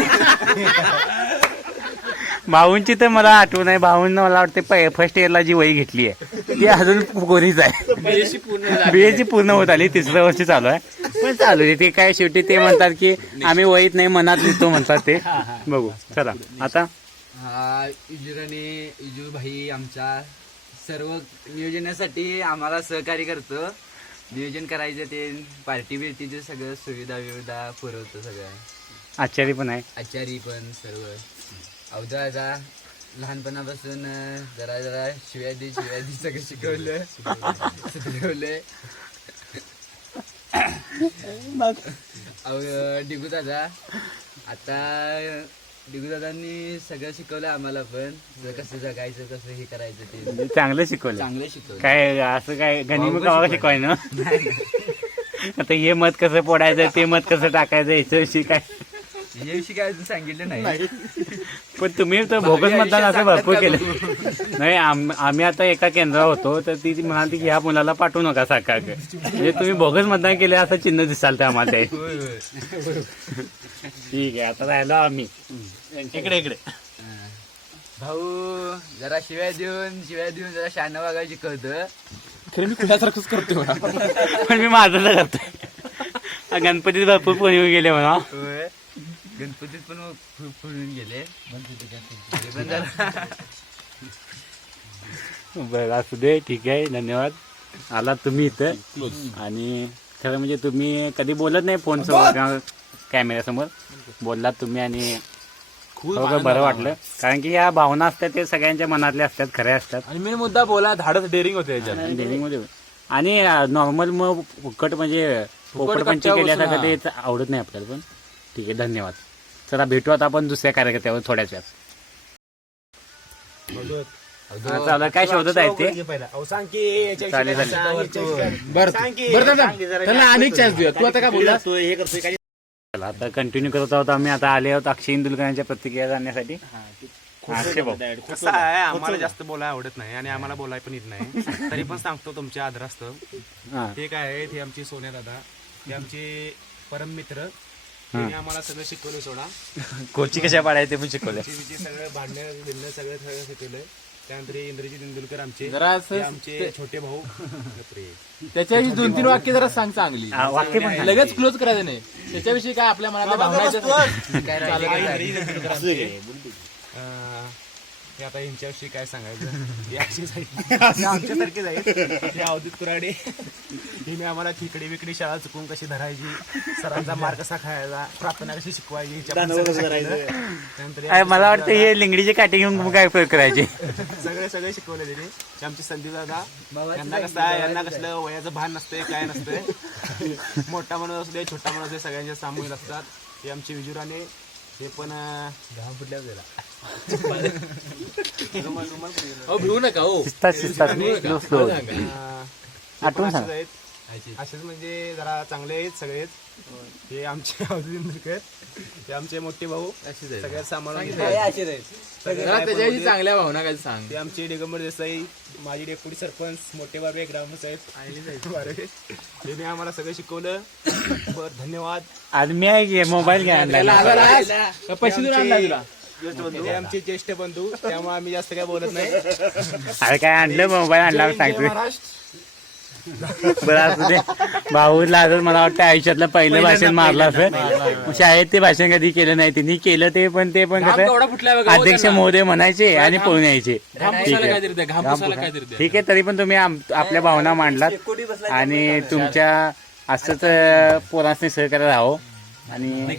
भाऊंची तर मला आठवण आहे. भाऊंना मला वाटते फर्स्ट इयरला जी वही घेतली आहे ती अजून गोरीच आहे. बीएससी पूर्ण होत आली, 3रं वर्ष चालू आहे. पण चालू आहे ते काय. शेवटी ते म्हणतात की आम्ही वहीत नाही मनात लिहितो म्हणतात ते. बघू चला आता. हा इजू भाई आमचा सर्व नियोजनासाठी आम्हाला सहकार्य करतो. नियोजन करायचं ते पार्टी बिर्टीचं सगळं सुविधा विविधा पुरवतो सगळं. आचारी पण आहे. आचारी पण सर्व अवघा लहानपणापासून जरा जरा शिव्या दी सगळं शिकवलं सुधरवलंय. डिगू दादा आता डिगू दादांनी सगळं शिकवलं आम्हाला पण कसं जगायचं कसं हे करायचं ते चांगलं शिकवलं. चांगलं शिकवलं. काय असं काय गणिमी कावा शिकवाय ना. आता हे मत कसं पोडायचं ते मत कसं टाकायचं याच्याविषयी काय याविषयी काय अजून सांगितलं नाही. पण तुम्ही तर भोगस मतदान असं भरपूर केलं. नाही आम्ही आता एका केंद्रावर होतो तर ती म्हणाली की ह्या मुलाला पाठवू नका सारखं. म्हणजे तुम्ही भोगस मतदान केले असं चिन्ह दिसाल ते आम्हाला ते. ठीक आहे आता राहिलो आम्ही इकडे भाऊ जरा शिव्या देऊन जरा शहाणं वागायला शिकवतं. खरं मी खुल्यासारखंच करतो. पण मी माझं तर करतोय. गणपतीत भरपूर फोन येऊन गेले म्हणा. होय. गणपतीत पण पळून गेले. ते पण जरा बरं असू दे ठीक आहे धन्यवाद. आला तुम्ही इथं आणि खरं म्हणजे तुम्ही कधी बोलत नाही फोन समोर किंवा कॅमेऱ्यासमोर बोललात तुम्ही आणि खरोखर बरं वाटलं. कारण की या भावना असतात ते सगळ्यांच्या मनातल्या असतात खऱ्या असतात. आणि मेन मुद्दा बोला धाडस डेअरिंग होते याच्यात. डेअरिंगमध्ये आणि नॉर्मल मग फुकट म्हणजे पोपटपंची केल्यासारखं ते आवडत नाही आपल्याला. पण ठीक आहे धन्यवाद. चला भेटू आता आपण दुसऱ्या कार्यकर्त्यावर थोड्याच वेळात. चालेल काय शोधत आहेत ते चालेल त्यांना अनेक चान्स देऊया. तू आता काय बोलला चला आता कंटिन्यू करत आहोत आम्ही. आता आले आहोत अक्षय इंदुलकरांच्या प्रतिक्रिया जाण्यासाठी. अक्षय भाऊ कसं आहे आम्हाला जास्त बोलायला आवडत नाही आणि आम्हाला बोलाय पण येत नाही. तरी पण सांगतो तुमच्या आदरास्तव. हा ते काय आहे ते आमचे सोन्या दादा ते आमचे परम मित्र. त्यांनी आम्हाला सगळं शिकवलं सोडा. कोची कशा पाडायचे पण शिकवले. सगळं भांडणं बिडणं सगळं शिकवलंय. त्यानंतर इंद्रजित इंदुलकर आमचे जरा असं ते आमचे छोटे भाऊ. त्याच्याविषयी 2-3 वाक्य जरा सांग चांगली. वाक्य पण लगेच क्लोज करायचं नाही. त्याच्याविषयी काय आपल्या मनातल्या भावना ते आता यांच्याविषयी काय सांगायचं. आमच्यासारखे जाईल ते अवधूत कुराडे. तिने आम्हाला खिकडी विकडी शाळा चुकून कशी धरायची, सरांचा मार कसा खायचा, प्रार्थना कशी शिकवायची. अरे मला वाटतं हे लिंगडीचे काटे घेऊन काय प्रयोग करायचे. सगळे शिकवले तिने. ते आमचे संदीप दादा यांना कसं आहे यांना कसलं वयाचं भान नसतंय काय नसतंय. मोठा माणूस असू दे छोटा माणूस असू दे सगळ्यांच्या सामूहिक असतात. ते आमचे विजुराने ते पण घाम फुटल्या गेला. भिवू नका हो. आठवण सांगा. असेच म्हणजे जरा चांगले आहेत सगळेच. हे आमचे अवधूत ते आमचे मोठे भाऊ सगळ्यात सांभाळून घेतात. त्याच्याविषयी चांगल्या भावना काय सांग. ते आमचे दिगंबर देसाई माझी डेप्युटी सरपंच मोठे बाबे ग्रामसाहेब त्यांनी आम्हाला सगळं शिकवलं. बर धन्यवाद. आज मी आहे मोबाईल घ्यायला पैसे आणला तुला. ते आमचे ज्येष्ठ बंधू त्यामुळे आम्ही जास्त काय बोलत नाही. अरे काय आणलं मोबाईल आणला सांगतो. बरं असू दे. भाऊ लाजत मला वाटतं आयुष्यातलं पहिलं भाषण मारलं असं. शाळेत ते भाषण कधी केलं नाही. त्यांनी केलं ते पण कसं अध्यक्ष महोदय म्हणायचे आणि पळून यायचे. ठीक आहे तरी पण तुम्ही आपल्या भावना मांडलात आणि तुमच्या असंच पोरांनी सहकार्य राहावं. आणि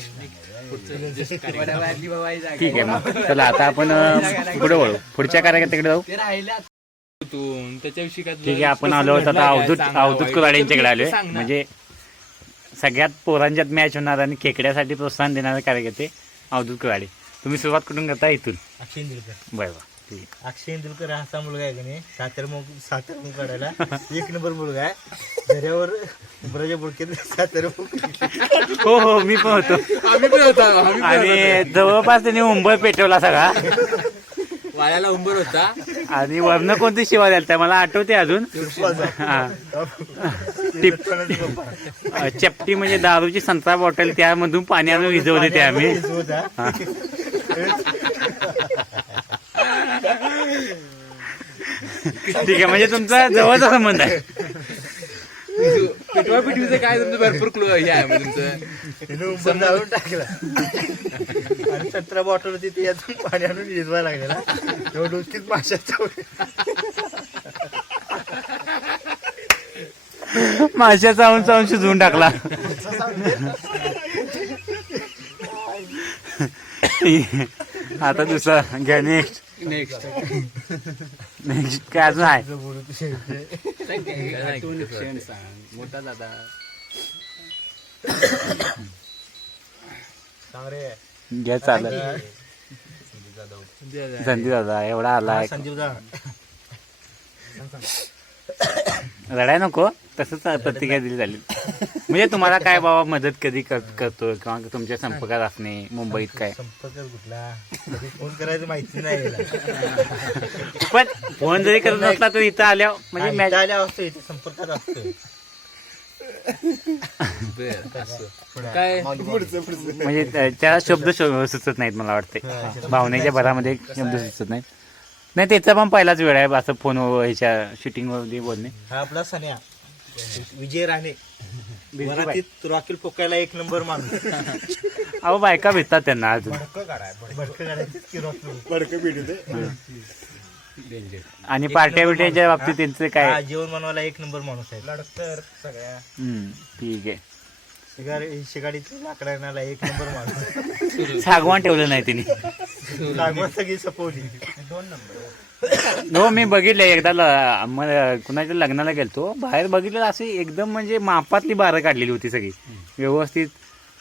ठीक आहे मग चला आता आपण पुढे वळू. पुढच्या कार्यकर्त्याकडे जाऊ. त्याच्याविषयी काय ठीक आहे आपण आलो आहोत आता अवधूत कुराडे यांच्याकडे आलोय. म्हणजे सगळ्यात पोरांच्यात मॅच होणार आणि खेकड्यासाठी प्रोत्साहन देणारे कार्यकर्ते अवधूत कुराडे. तुम्ही सुरुवात कुठून करता इथून. अक्षय इंदुलकर. बरं ठीक आहे. अक्षय इंदुलकर हा असा मुलगा आहे का नाही सातारा काढायला 1 नंबर मुलगा आहे. दर्यावर ब्रज बुडकेत सातारा हो हो मी पण होतो. आम्ही पण होता. आणि जवळपास त्यांनी उंबर पेटवला सगळा. वाड्याला उंबर होता आणि वर्ण कोणती शिवा द्याल मला आठवते अजून. चपटी म्हणजे दारूची संत्रा बॉटल त्यामधून पाणी आणून विजवले ते आम्ही. ठीक आहे म्हणजे तुमचा जवळचा संबंध आहे. पिटवा पिटवीचं काय तुमचं भरपूर क्लो हे आहे तुमचं. जाळून टाकला आणि 17 बॉटल होती ती यातून पाणी आणून विजवायला लागलेला. तेव्हा डोसकीत माशाचा माश्या चावून चावून शिजवून टाकला. आता दुसरा घ्या नेक्स्ट काय अजून आहे. मोठा दादा घ्या चालत संदीप दादा एवढा आलाय. संजीव दा रडाय नको तसंच प्रतिक्रिया दिली झाली. म्हणजे तुम्हाला काय बाबा मदत कधी करतो किंवा तुमच्या संपर्कात असणे मुंबईत काय संपर्क कुठला कधी फोन करायचं माहिती नाही याला. पण फोन जरी करत नसला तर इथं आल्या म्हणजे इथं आल्या असतो इथे संपर्कात असतो. काय म्हणजे त्याला शब्द सुचत नाहीत मला वाटते. भावनेच्या भरामध्ये शब्द सुचत नाहीत. नाही त्याचा पण पहिलाच वेळ आहे असं फोन ह्याच्या शूटिंग वर बोलणे. हा आपला सन्या विजय राणे वरातीत रॉकेल फोकायला एक नंबर माणूस. अहो बायका भेटतात त्यांना अजून आणि पार्ट्या बिट्याच्या बाबतीत त्यांचं काय जेवण बनवायला एक नंबर माणूस आहे. लडकर सगळ्या ठीक आहे. शिगाडीतली लाकडाला एक नंबर माणूस. सागवान ठेवलं नाही तिने. सागवान सगळी सपवली. 2 नंबर. हो मी बघितलं एकदा कुणाच्या लग्नाला गेलतो बाहेर बघितलं असे एकदम म्हणजे मापातली बारं काढलेली होती सगळी व्यवस्थित.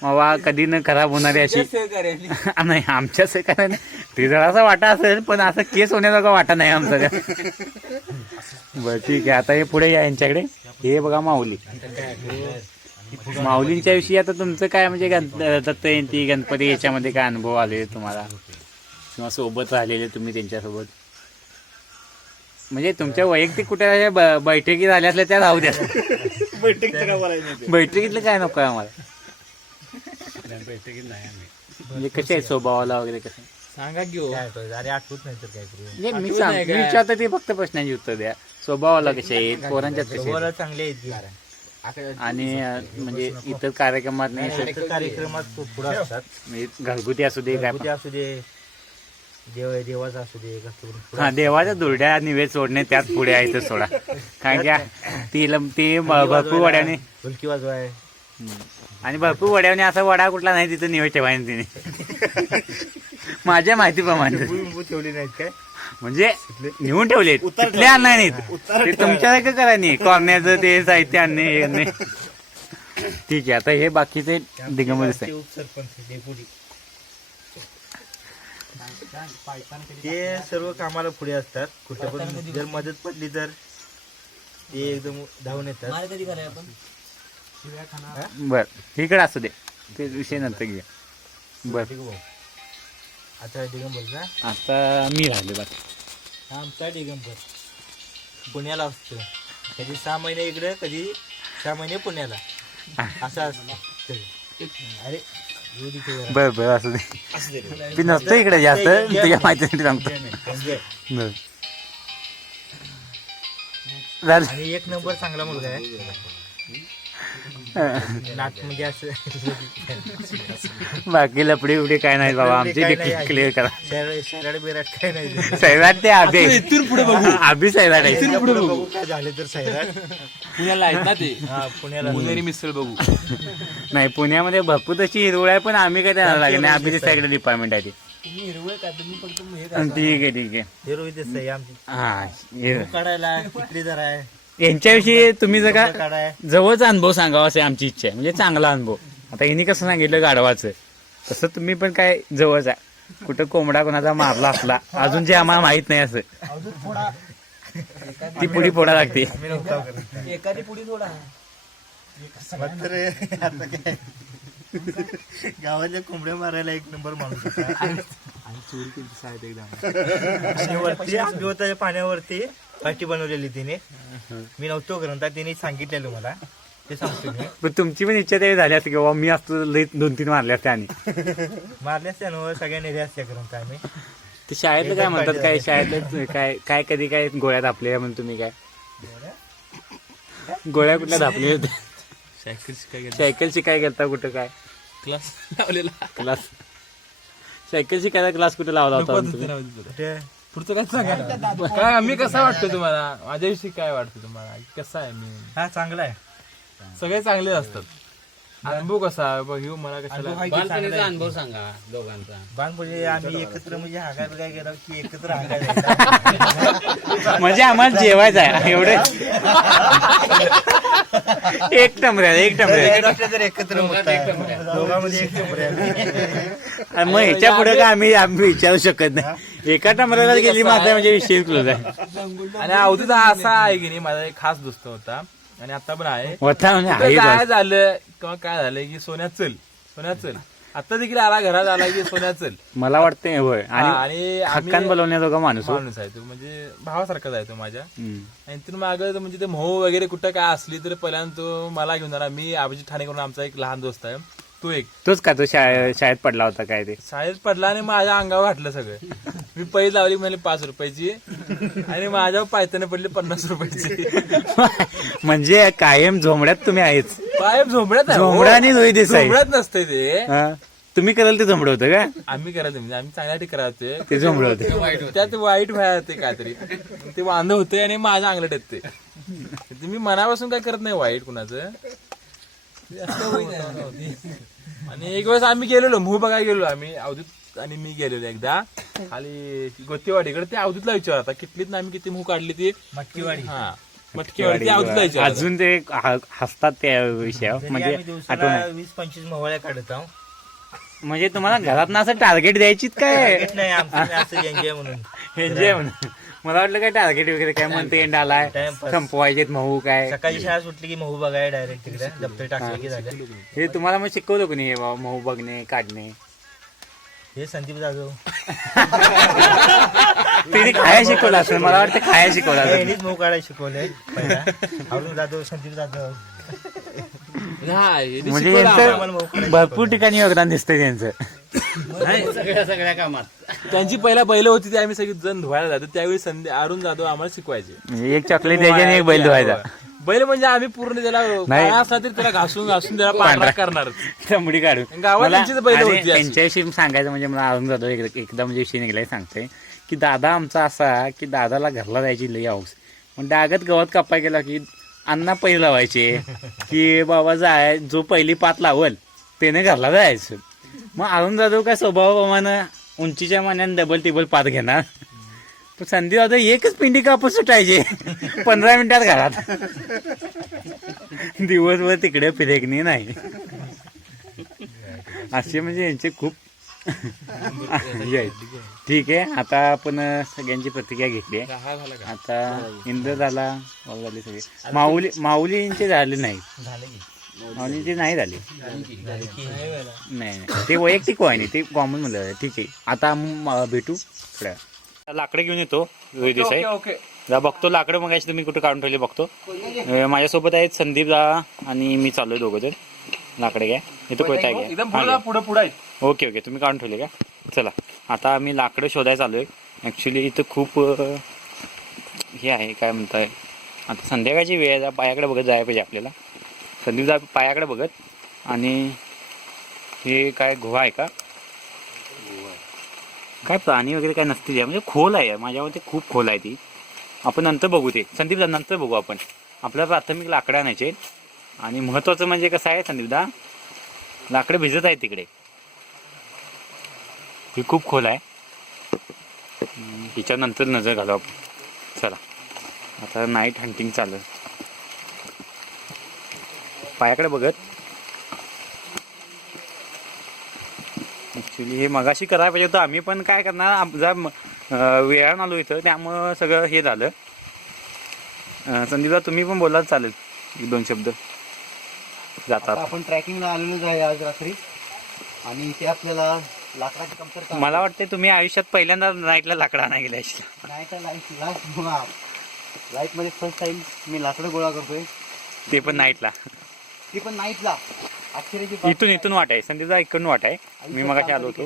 बाबा कधी न खराब होणारी अशी नाही आमच्या सहकार्याने ते जरासा वाटा असेल पण असं केस होण्याचा वाटा नाही आमचा. बरं ठीक आहे. आता हे पुढे या यांच्याकडे. हे बघा माऊली. माऊलींच्या विषयी आता तुमचं काय म्हणजे दत्त जयंती गणपती याच्यामध्ये काय अनुभव आले तुम्हाला किंवा सोबत राहिलेले तुम्ही त्यांच्यासोबत म्हणजे तुमच्या वैयक्तिक कुठे बैठकी झाल्या असल्या त्या राहू द्या. बैठकीतलं काय नको आहे आम्हाला. बैठकीत नाही आम्ही म्हणजे कसे आहे स्वभावाला वगैरे कसं सांगा घेऊ. अरे आठवत नाही तर काय करू. म्हणजे मी विचारतो ते फक्त प्रश्नांची उत्तर द्या. स्वभावाला कसे आहेत पोरांच्यात कसे आहेत स्वभावाला चांगले आहेत की. आणि म्हणजे इतर कार्यक्रमात नाही इतर कार्यक्रमात पुढे असतात. म्हणजे घरगुती असू दे काय घरगुती असू दे देवाचा असू दे हा देवाच्या दुर्ड्या निवेद सोडणे त्यात पुढे आहे सोडा. कारण की ती भरपूर वड्याने ढोलकी वाजवाय आणि भरपूर वड्याने असा वडा कुठला नाही तिथं निवेद ठेवायला तिने माझ्या माहितीप्रमाणे ठेवली नाहीत काय म्हणजे नेऊन ठेवले तिथले आणणार नाहीत ते तुमच्यासारखं करा नाही कॉर्नरचं ते साहित्य आणणे हे आणणे. ठीक आहे. आता हे बाकीचे दिगंबर दिसत उपसरपंच डेपुटी ते सर्व कामाला पुढे असतात. कुठे पण जर मदत पडली तर ते एकदम धावून येतात. बर इकडे असू दे ते विषय नंतर घेऊया. बर आता दिगंबरचा आता मी राहिले बाकी. हा आमचा दिगंबर पुण्याला असतो. कधी 6 महिने इकडे कधी 6 महिने पुण्याला असं असतं. अरे बर बर असू दे. ती नसतं इकडे जास्त तुझ्या माहितीसाठी सांगतो. झालं आणि एक नंबर चांगला मुलगा आहे. नाक म्हणजे असं बाकी लपडी उडी काय नाही बाबा आमची क्लिअर करा. सैराड बिराड काय नाही. सैराट ते आभी आभी सैराट आहे. बघू काय झाले तर सैराड पुण्याला आहेत ना ते हा पुण्याला पुणेरी मिसळ बघू. नाही पुण्यामध्ये भरपूर तशी हिरवळ आहे पण आम्ही काय त्यांना लागेल नाही. आम्ही सगळं डिपार्टमेंट आहे. ठीक आहे ठीक आहे. हे रोहित देसाई आमची हा काढायला किती जरा आहे यांच्याविषयी तुम्ही जर का काढाय जवळचा अनुभव सांगावा असे आमची इच्छा आहे. म्हणजे चांगला अनुभव. आता हिने कसं सांगितलं गाढवाचं तसं तुम्ही पण काय जवळचा कुठं कोंबडा कोणाचा मारला असला अजून जे आम्हाला माहित नाही असं ती पुढी फोडा लागते. एखादी पुढी थोडा आता काय गावाच्या कोंबड्या मारायला एक नंबर माणूस होता. आणि वरती आंबे होता पाण्यावरती पाठी बनवलेली तिने. मी नव्हतो ग्रंथात तिने सांगितलेलं मला ते सांगतो मी. पण तुमची पण इच्छा त्यावेळी झाली असते की बाबा मी असतो लई 2-3 मारले असते. आणि मारले असते ना सगळ्या नेल्या असत्या ग्रंथ आम्ही. ते शाळेतलं काय म्हणतात काय शाळेतलं काय काय कधी काय गोळ्या धापल्या म्हणून तुम्ही काय गोळ्या कुठल्या धापल्या होत्या. सायकल शिकाय गेलता कुठं काय क्लास लावलेला क्लास सायकल शिकायचा क्लास कुठे लावला होता तुम्ही? कुठे पुढचं काय सांगा काय मी कसा वाटतो तुम्हाला माझ्याविषयी काय वाटतं तुम्हाला कसा आहे मी हा चांगला आहे. सगळे चांगले असतात अनुभव कसा ह्यो मला कशाला बालपणीचा अनुभव सांगा दोघांचा. बाणपुढे आम्ही एकत्र म्हणजे हागाय काय केलं की एकत्र हागायला म्हणजे आम्हाला जेवायचं आहे एवढे एक टमऱ्या तर एकत्र दोघांमध्ये एक टमऱ्या. मग ह्याच्या पुढे काय आम्ही विचारू शकत नाही. एका टमऱ्याला गेली मात्र म्हणजे विषय क्लोज आहे. आणि अवधूत हा असा आहे की नाही माझा एक खास दोस्त होता आणि आता पण आहे. होता म्हणजे कुठं आहे काय झालं किंवा काय झालं की सोन्या चल आता देखील आला घरात आला की सोन्या चल मला वाटतंय होय. आणि आणि आम्ही- हक्कान बोलवण्याजोगा माणूस हो. माणूस आहे तो म्हणजे भावासारखाच आहे तो माझ्या. हम्म. आणि तिथून मागं म्हणजे ते मोह वगैरे कुठं काय असली तर पहिल्यांदा तो मला घेऊन जाणार. मी अभिजित ठाणेकरून आमचा एक लहान दोस्त आहे तो एक तोच का तो शाळेत पडला होता काय ते शाळेत पडला आणि माझ्या अंगावर घातलं सगळं. मी पैसे लावली म्हणजे 5 रुपयाची आणि माझ्यावर पायथ्याने पडली 50 रुपयाची. म्हणजे कायम झोमड्यात तुम्ही आहेच. कायम झोंबड्यात आहे, हो. झोंबडा आणि रोहित देसाई. झोंबड्यात नसते ते हा. तुम्ही कराल ते झोमडं होतं का आम्ही करायचं म्हणजे आम्ही चांगल्यासाठी करायचं ते झोमडं होते. त्यात वाईट व्हायला ते काहीतरी ते वांद होते आणि माझ्या अंगलट येत ते मी मनापासून काय करत नाही वाईट कुणाचं. आणि एक वेळेस आम्ही गेलेलो मूह बघायला गेलो आम्ही अवधूत आणि मी गेलेलो एकदा खाली गोतेवाडीकडे. ते अवधूतला विचारता कितलीत ना आम्ही किती मूह काढली ती मटकीवाडी. हा मटकीवाडी ते अवधूतला विचारता. अजून ते हसतात त्या विषयावर म्हणजे आठवण आहे. 20-25 मोहळ्या काढत आहो. म्हणजे तुम्हाला घरात असं टार्गेट द्यायचीच काय Target नाही आमचं असं एन्जॉय म्हणून. एन्जॉय म्हणून. मला वाटलं काय टार्गेट वगैरे काय म्हणते एंड आलाय Time संपवायचे महू काय सकाळी शाळा सुटली की महू बघाय डायरेक्ट तिकडे दप्तर टाकलं की झालं. हे तुम्हाला मग शिकवलं कोणी महू बघणे काढणे हे संदीप जाधव तिने खाया शिकवलं असेल मला वाटतं खाया शिकवलं असेल. यांनीच महू काढायला शिकवलंय पहिला. अरुण जाधव संदीप जाधव हा, हे ते म्हणजे शिकवलं आम्हाला. यांचं भरपूर ठिकाणी योगदान दिसतंय त्यांचं. सगळ्या कामात त्यांची पहिला बैल होती ती आम्ही सगळी जण धुवायला जातो त्यावेळी अरुण जाधव आम्हाला शिकवायचे. म्हणजे एक चॉकलेट द्यायची आणि एक बैल धुवायचा. बैल म्हणजे आम्ही पूर्ण त्याला नाही. काळा असला तरी त्याला घासून त्याला पांढरा करणार. तांबडी काढून गावात मला- त्यांचीच बैलं आणि होती अशी. त्यांच्याविषयी सांगायचं म्हणजे मला अजून जातो एकदा म्हणजे विषय निघालाय सांगते की दादा आमचा असा की दादाला घरला जायची लई हौस. मग डागत गवत कापाय गेला की अण्णा पहिले लावायचे की बाबा जो पहिली पात लावल त्याने घरला जायचं. मग अरुण जाधव काय स्वभावाप्रमाणे उंचीच्या मानाने डबल टेबल पात घेणार. पण संदीप जाधव एकच पिंडी कापूस सुटायचे 15 मिनिटात घरात. दिवसभर तिकडे फिरेकणी नाही. असे म्हणजे यांचे खूप हे आहेत. ठीक आहे आता आपण सगळ्यांची प्रतिक्रिया घेतली आहे. आता इंद्र झाला भाऊ झाले सगळे. माऊलींचे झाले नाही. माऊलींचे नाही झाले. नाही ते वैयक्तिक आहे नाही ते कॉमन म्हणलं. ठीक आहे आता भेटू पुढे. लाकडं घेऊन येतो रोहित देसाई. जा बघतो लाकडं मग तुम्ही कुठे काढून ठेवले बघतो. माझ्यासोबत आहेत संदीप दा आणि मी चाललोय दोघं जण. लाकडे घ्या इथं कोयता घ्या. पुढे ओके ओके तुम्ही काढून ठेवले का. चला आता आम्ही लाकडं शोधायला चालू आहे. ॲक्च्युली इथं खूप हे आहे काय म्हणताय आता संध्याकाळची वेळ आहे. पायाकडे बघत जायला पाहिजे आपल्याला. संदीप जा पायाकडे बघत. आणि हे काय गुहा आहे का काय प्राणी वगैरे काय नसते जे म्हणजे खोल आहे माझ्या मते खूप खोल आहे ती. आपण नंतर बघू ते संदीपदा नंतर बघू आपण. आपल्याला प्राथमिक लाकडं आणायचे. आणि महत्त्वाचं म्हणजे कसं आहे संदीपदा लाकडं भिजत आहे तिकडे. ही खूप खोल आहे. हिच्यानंतर नजर घालू आपण. चला आता नाईट हंटिंग चालू. पायाकडे बघत. ॲक्च्युली हे मगाशी करायला पाहिजे होतं. आम्ही पण काय करणार वेळानं आलो इथं त्यामुळं सगळं हे झालं. संदीपदा तुम्ही पण बोलाल चालेल 1-2 शब्द जातात. आपण ट्रॅकिंगला आलेलोच आहे आज रात्री आणि इथे आपल्याला लाकडाची कमतरता. मला वाटतं तुम्ही आयुष्यात पहिल्यांदा नाईटला लाकडं आणायला गेले असेल. नाही तर लाईफ मध्ये फर्स्ट टाइम मी लाकडं गोळा करतोय ते पण नाईटला. ती पण नाईटला. इथून वाट आहे संदीपदा इकडून वाट आहे. मी मगाशी आलो होतो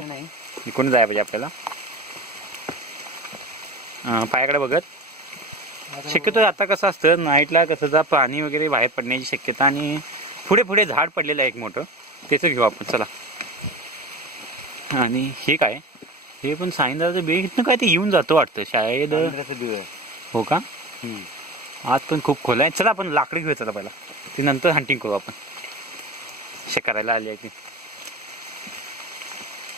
इकडून जायला पाहिजे आपल्याला. पायाकडे बघत. शक्यतो आता कसं असतं नाईटला कसं प्राणी वगैरे बाहेर पडण्याची शक्यता. आणि पुढे झाड पडलेलं आहे एक मोठं त्याचं घेऊ आपण. चला आणि हे काय हे पण साईंदाचं बे इथनं काय ते येऊन जातो वाटतं शाळेत. हो का? आज पण खूप खोल आहे. चला आपण लाकडी घेऊ चला पहिला, ते नंतर हंटिंग करू आपण. असे करायला आले आहे की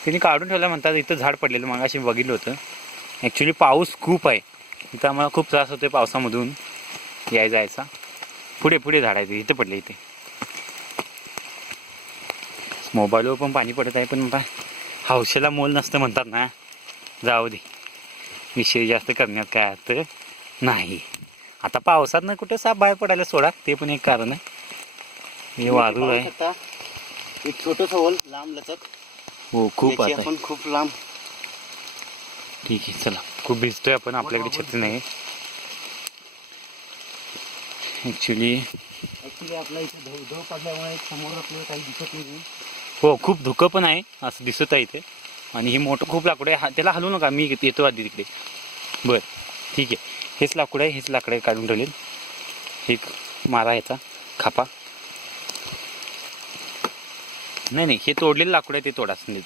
तिने काढून ठेवलं म्हणतात. इथं झाड पडलेलं मग अशी बघितलं होतं. ॲक्च्युली पाऊस खूप आहे इथं, आम्हाला खूप त्रास होतो पावसामधून जायचा. पुढे पुढे झाड आहे इथं पडले. इथे मोबाईलवर पण पाणी पडत आहे, पण हौशेला मोल नसतं म्हणतात ना. जाऊ दे, विषय जास्त करण्यात काय अर्थ नाही. आता पावसात ना कुठे साप बाहेर पडायला सोडा, ते पण एक कारण आहे. हे वारूळ आहे. एक छोटस होल लांब लचक. हो खूप त्याची आता आपण खूप लांब. ठीक आहे चला. खूप भिजतोय आपण, आपल्याकडे छत्री नाही ॲक्च्युली. आपल्या इथे धो पडल्यामुळे समोर आपल्याला काही दिसत नाही. हो खूप धुकं पण आहे असं दिसत आहे इथे. आणि हे मोठं खूप लाकूड आहे. त्याला हलवू नका, मी येतो आधी तिकडे. बरं ठीक आहे. हेच लाकूड आहे, हेच लाकडं काढून ठेवले. एक मारा याचा खापा. नाही हे तोडलेलं लाकूड आहे, ते तोडा संदीप.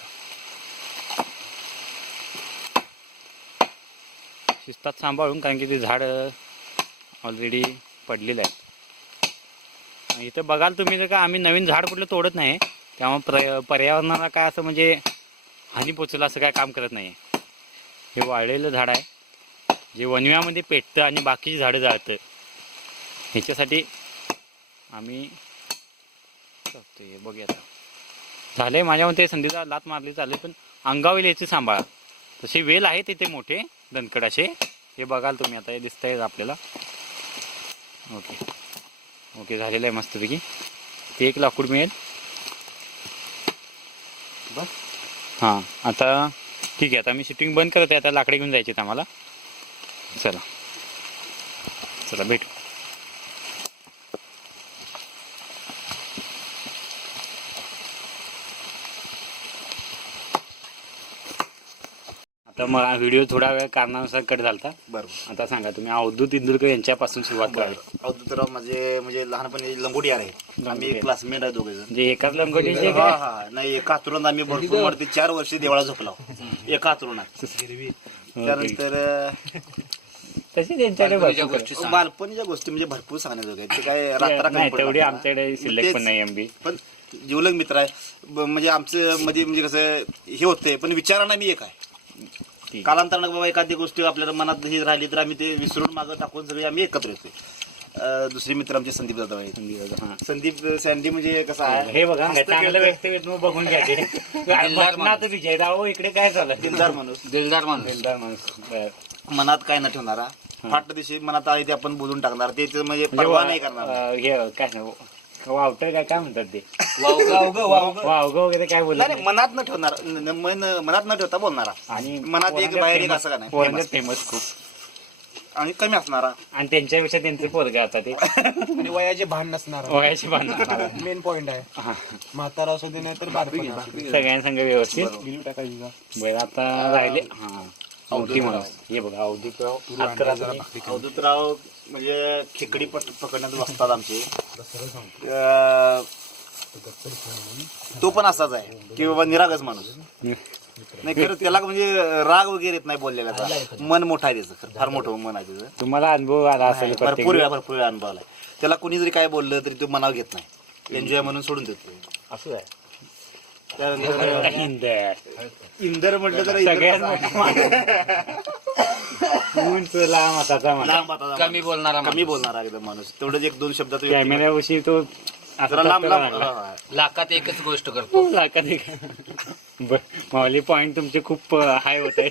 शिस्तात सांभाळून, कारण की ते झाड ऑलरेडी पडलेलं आहे. इथं बघाल तुम्ही जर का आम्ही नवीन झाड कुठलं तोडत नाही, त्यामुळे पर्यावरणाला काय असं म्हणजे हानी पोचलं असं काय काम करत नाही. हे वाळलेलं झाड आहे जे वनव्यामध्ये पेटतं आणि बाकीची झाडं जाळतं. ह्याच्यासाठी आम्ही करतो. हे बघूया आता झाले माझ्या मते. संधीचा लात मारली चालेल, पण अंगावर यायची सांभाळा. तसे वेल आहेत तिथे मोठे दणकड असे, हे बघाल तुम्ही आता. हे दिसतंय आपल्याला. ओके झालेलं आहे मस्तपैकी. ते एक लाकूड मिळेल बस. हां आता ठीक आहे. आता मी शूटिंग बंद करते. आता लाकडे घेऊन जायचे आहेत आम्हाला. चला भेटू. आता मग हा व्हिडिओ थोडा वेळ कारणानुसार कट झाला. बरोबर. आता सांगा तुम्ही अवधूत इंदुरकर यांच्यापासून सुरुवात करा. अवधूतराव माझे म्हणजे लहानपणी लंगोटी आहे. आम्ही क्लासमेट आहे दोघे जण. म्हणजे एकाच लंगोटीचे हा हा नाही, एका हातरुणात आम्ही भरपूर वरती 4 वर्ष देवळा झोपला एका हातरुणात. त्यानंतर तशी त्यांच्याकडे भरपूर बालपणीच्या गोष्टी म्हणजे भरपूर सांगण्याजोग्या आहेत. ते काय रात्र नाही तेवढी आमच्याकडे शिल्लक पण नाही एमबी. पण जिवलग मित्र आहे. म्हणजे आमचं मध्ये म्हणजे कसं हे होतंय, पण विचारांना मी एक आहे. कालांतरानं बाबा एखादी गोष्ट आपल्याला मनात ही राहिली तर आम्ही ते विसरून मागं टाकून सगळे आम्ही एकत्र येतोय. दुसरे मित्र आमचे संदीप दादा आहे. संदीप सँडी म्हणजे कसं आहे, हे बघा चांगलं व्यक्तिमत्व बघून घ्यायचे. विजयराव इकडे काय झालं. दिलदार माणूस मनात काय न ठेवणारा. फाट दिवशी मनात आहे ते आपण बोलून टाकणार. ते म्हणजे परवा नाही करणार. हे काय वावतं काय म्हणतात ते वावग वगैरे काय बोलत नाही, मनात न ठेवणार. मनात न ठेवता बोलणारा. आणि मनात एक बाहेर एक असं का नाही. फेमस खूप आणि कमी असणारा. आणि त्यांच्यापेक्षा त्यांचे पोरगे आता ते. आणि वयाचे भान नसणार. वयाची भान मेन पॉइंट आहे. म्हातारा असू दे नाही तर सगळ्यांसंग व्यवस्थित. बरं आता राहिले. हा मोठी माणूस. हे बघा अवधूतराव म्हणजे खेकडी पकडण्यात बसतात आमचे. तो पण असाच आहे की बाबा निरागस माणूस. नाही खरं त्याला म्हणजे राग वगैरे येत नाही बोललेला. मन मोठं आहे त्याचं, फार मोठं मन आहे त्याचं. तुम्हाला अनुभव आला असेल भरपूर वेळा अनुभव आलाय. त्याला कोणी जरी काय बोललं तरी तो मनावर घेत नाही. एन्जॉय म्हणून सोडून देतो. असं आहे. इंदर म्हटलं तर सगळ्यात कमी बोलणारा एकदम माणूस. तेवढंच 1-2 शब्दात कॅमेऱ्याविषयी तो लाखात एकच गोष्ट करतो. लाखात एक. माऊली पॉइंट तुमचे खूप हाय होत आहे.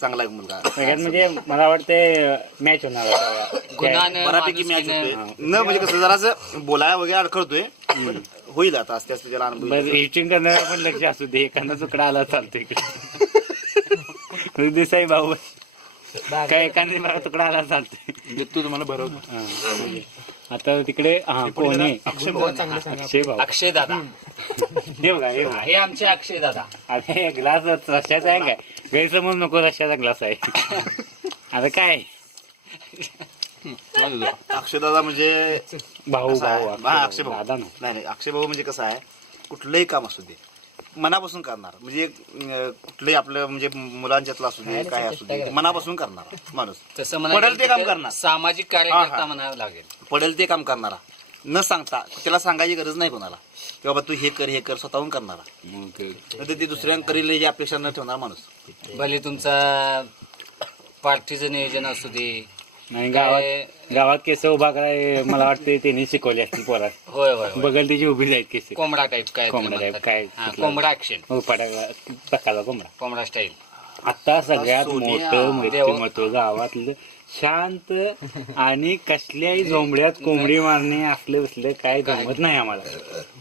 चांगला मुलगा. सगळ्यात म्हणजे मला वाटतं मॅच होणार बऱ्यापैकी मॅच होते. न म्हणजे कसं जरासं बोलायला वगैरे अडखळतोय, पण होईल आता आस्ते आस्ते त्याला अनुभव. हिटिंग करणारा पण लक्ष असू दे. एखादा तुकडा आला चालतो इकडे. देसाई भाऊ काय एखादा मला तुकडा आला चालतोय. तू तुम्हाला बरोबर. आता तिकडे कोणी अक्षय भाऊ. अक्षय दादा हे बघा हे आमचे अक्षय दादा. अरे ग्लास रश्याचा आहे काय, गैरसमज नको. रश्याचा ग्लास आहे. आता काय अक्षयदादा म्हणजे भाऊ अक्षय भाऊ दादा नाही. अक्षय भाऊ म्हणजे कसं आहे, कुठलंही काम असू दे मनापासून करणार म्हणजे कुठलंही आपलं म्हणजे मुलांच्यातलं असू दे काय असू दे मनापासून करणारा माणूस तसं पडेल ते काम म्हणायला करणार. सामाजिक कार्यकर्ता म्हणावं लागेल. पडेल ते काम करणारा न सांगता त्याला सांगायची गरज नाही कोणाला की बाबा तू हे कर स्वतःहून करणारा. नाही ते दुसऱ्यांना करेल याची अपेक्षा न ठेवणार माणूस. भले तुमचा पार्टीचं नियोजन असू दे. नाही गावात केस उभा कराय मला वाटते त्यांनी शिकवले असतील पोरात. होय होय होय. बगल त्याची उभी जाईल केस कोंबडा टाईप काय कोंबडा त्याला टाईप काय म्हणतात. हा, कोंबडा ऍक्शन, हो प्रकारचा कोंबडा. कोंबडा स्टाईल. आता सगळ्यात मोठं व्यक्तिमत्व गावातलं शांत आणि कसल्याही झोंबड्यात कोंबडी मारणे असले काय जमत नाही आम्हाला.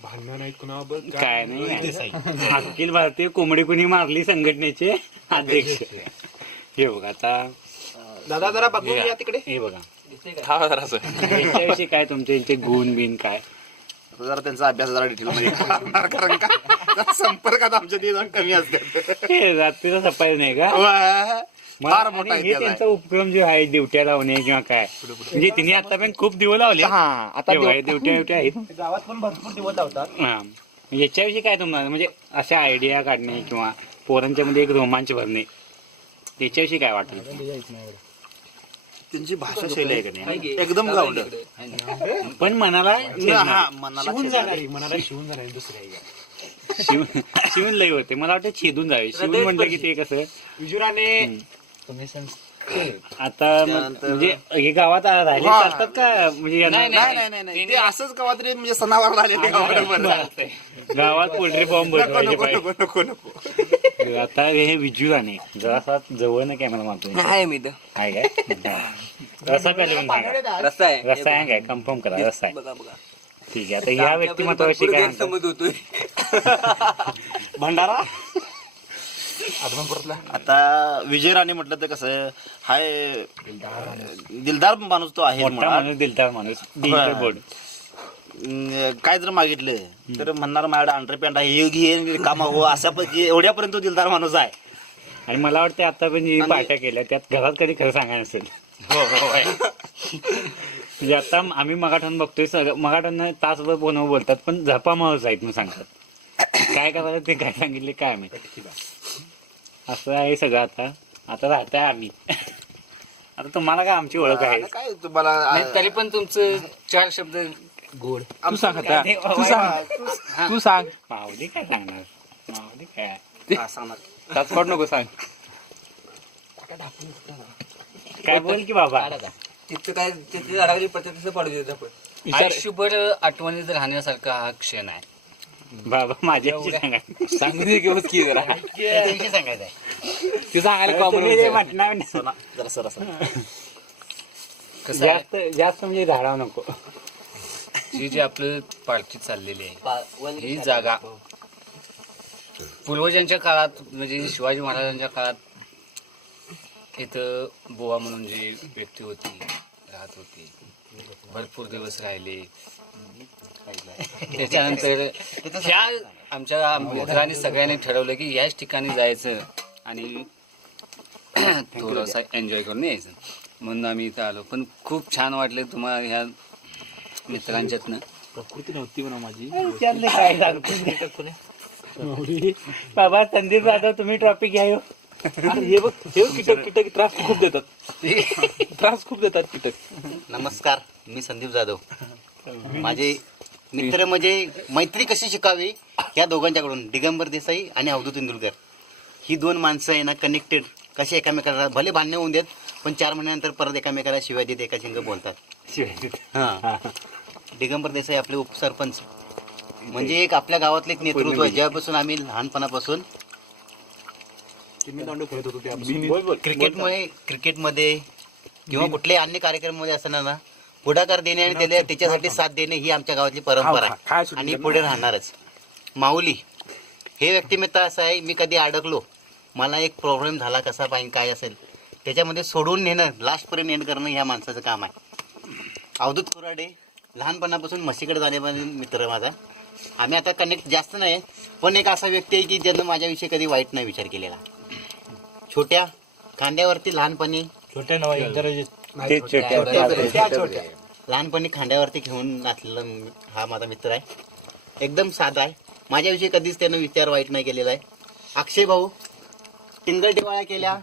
भांडण नाही कुणाबरोबर काय नाही. अखिल भारतीय कोंबडी कुणी मारली संघटनेचे अध्यक्ष. हे बघा आता दादा जरा बघून या तिकडे. हे बघा हा जरासं. याच्याविषयी काय तुमचे यांचे गुण बिन काय. आता जरा त्यांचा अभ्यास जरा डिटेल मध्ये करणार, कारण का जरा संपर्कात आमच्या ते जण कमी असतात. हे रात्रीचा सफाई नाही का. फार मोठा आणि हे त्यांचा उपक्रम जो आहे ड्युट्या लावणे किंवा काय म्हणजे तिने आता पण खूप दिवस लावले. आता ड्युट्या आहेत गावात पण भरपूर दिवस लावतात. हा. याच्याविषयी काय तुम्हाला म्हणजे अशा आयडिया काढणे किंवा पोरांच्या मध्ये एक रोमांच भरणे याच्याविषयी काय वाटतं. त्यांची भाषा शैली आहे का नाही एकदम गावंड पण मनाला मनाला शिवून जाणार दुसऱ्या शिवून लई होते. मला वाटतं छेदून जावे. शिवून म्हटलं की ते कसं विजुराने आता म्हणजे हे गावात राहिले चालतात का म्हणजे नाही ते असंच गावात तरी म्हणजे सणावार आलेले गावात पोल्ट्री फार्म बनवायचे पाहिजे. नको नको. आता हे विजुराने जरासा जवळ ना कॅमेरा मारतो आहे मी काय काय रसा प्याले पण सांगा. रस्ता आहे. रस्सा आहे काय कन्फर्म करा. रस्सा आहे बघा बघा. ठीक आहे. आता ह्या व्यक्तिमत्वाविषयी काय म्हणतो? समज होतोय. भंडारा. आता विजय राणे म्हटलं तर कसं हाय दिलदार माणूस तो आहे. मोठा माणूस दिलदार माणूस बोर्ड काय जर मागितलं तर म्हणणार माझ्याकडे अंडरपॅन्ट आहे हे घे कामा हो अशा पैकी एवढ्यापर्यंत तो दिलदार माणूस आहे. आणि मला वाटतं आता पण जी पार्ट्या केल्या त्यात घरात कधी खरं सांगायला नसेल. म्हणजे आता आम्ही मगाठण बघतोय मगाठण तासभर फोनवर बोलतात पण झपा माणूस आहेत म्हणून सांगतात. काय करायचं ते काय सांगितले काय माहिती. असं आहे सगळं. आता राहताय आम्ही. आता तुम्हाला काय आमची ओळख आहे काय तुम्हाला तरी पण तुमचं 4 शब्द गोड. तू सांग आता. तू सांग. माऊली काय सांगणार. माऊली काय सांगणार तासपाट नको सांग. काय बोल की बाबा. तिथं काय तिथे अडकली प्रत्येक तसं पाडू देत आपण. आयुष्यभर आठवणीत राहण्यासारखा हा क्षण आहे. बाबा माझ्याविषयी सांगा. सांगू दे घेऊच की जरा. त्याच्याविषयी सांगायचं आहे. ते सांगायला कॉमन तुम्ही ते म्हटणार नाही. जरा सरस कसं आहे, जास्त म्हणजे धाडाव नको. जी आपलं पालखी चाललेली आहे ही जागा पूर्वजांच्या काळात म्हणजे शिवाजी महाराजांच्या काळात इथं बुवा म्हणून जी व्यक्ती होती राहत होती. भरपूर दिवस राहिले. त्याच्यानंतर ह्या आमच्या मित्रांनी सगळ्यांनी ठरवलं की याच ठिकाणी जायचं आणि थोडंसं एन्जॉय करून यायचं. म्हणून आम्ही इथं आलो. पण खूप छान वाटले तुम्हाला ह्या मित्रांच्यातनं. प्रकृती नव्हती म्हणा माझी. विचारले काय सांगतो बाबा. संदीप जाधव तुम्ही ट्रॉफी घ्या. हे बघ हे कीटक त्रास खूप देतात कीटक. नमस्कार, मी संदीप जाधव. माझे मित्र म्हणजे मैत्री कशी शिकावी या दोघांच्याकडून दिगंबर देसाई आणि अवधूत इंदुरकर ही 2 माणसं आहे ना कनेक्टेड कशी एकमेकाला भले भांडणे होऊन देत पण 4 महिन्यानंतर परत एकमेकाला शिवाय देत एका शिंग बोलतात. हां. दिगंबर देसाई आपले उपसरपंच म्हणजे एक आपल्या गावातले एक नेतृत्व आहे. जेव्हापासून आम्ही लहानपणापासून क्रिकेटमध्ये किंवा कुठल्याही अन्य कार्यक्रमामध्ये असताना ना पुढाकार देणे आणि त्याच्यासाठी साथ देणे ही आमच्या गावातली परंपरा आहे आणि पुढे राहणारच. माऊली हे व्यक्तिमत्व असं आहे, मी कधी अडकलो मला एक प्रॉब्लेम झाला कसा पाहिजे काय असेल त्याच्यामध्ये सोडून नेणं लास्टपर्यंत एंड करणं ह्या माणसाचं काम आहे. अवधूत कुराडे लहानपणापासून म्हशीकडे जाण्यापासून मित्र माझा. आम्ही आता कनेक्ट जास्त नाही पण एक असा व्यक्ती आहे की ज्यानं माझ्याविषयी कधी वाईट नाही विचार केलेला. छोट्या खांद्यावरती लहानपणी लहानपणी खांद्यावरती घेऊन नाचलेला हा माझा मित्र आहे. एकदम साधा आहे माझ्याविषयी कधीच त्यानं विचार वाईट नाही केलेला आहे. अक्षय भाऊ टिंगल केल्या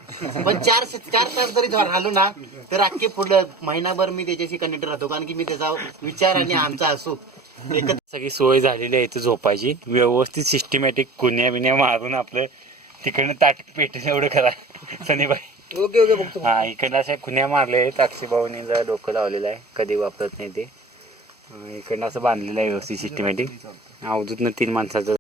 पण चार तास जरी राहिलो ना तर अख्खे पुढलं महिनाभर मी त्याच्याशी कनेक्ट राहतो, कारण की मी त्याचा विचार आणि आमचा असो एकत्र. सगळी सोय झालेली आहे इथे झोपायची, व्यवस्थित सिस्टमॅटिक कुण्या बिन्या मारून आपलं तिकडनं ताट पेटेल एवढं करा सनीबाई. ओके हा इकडनं अशा खुन्या मारल्या आहेत. अक्षयभाऊने जरा डोकं लावलेलं आहे, कधी वापरत नाही ते. इकडनं असं बांधलेलं आहे व्यवस्थित सिस्टमॅटिक. अवधूतनं 3 माणसाचं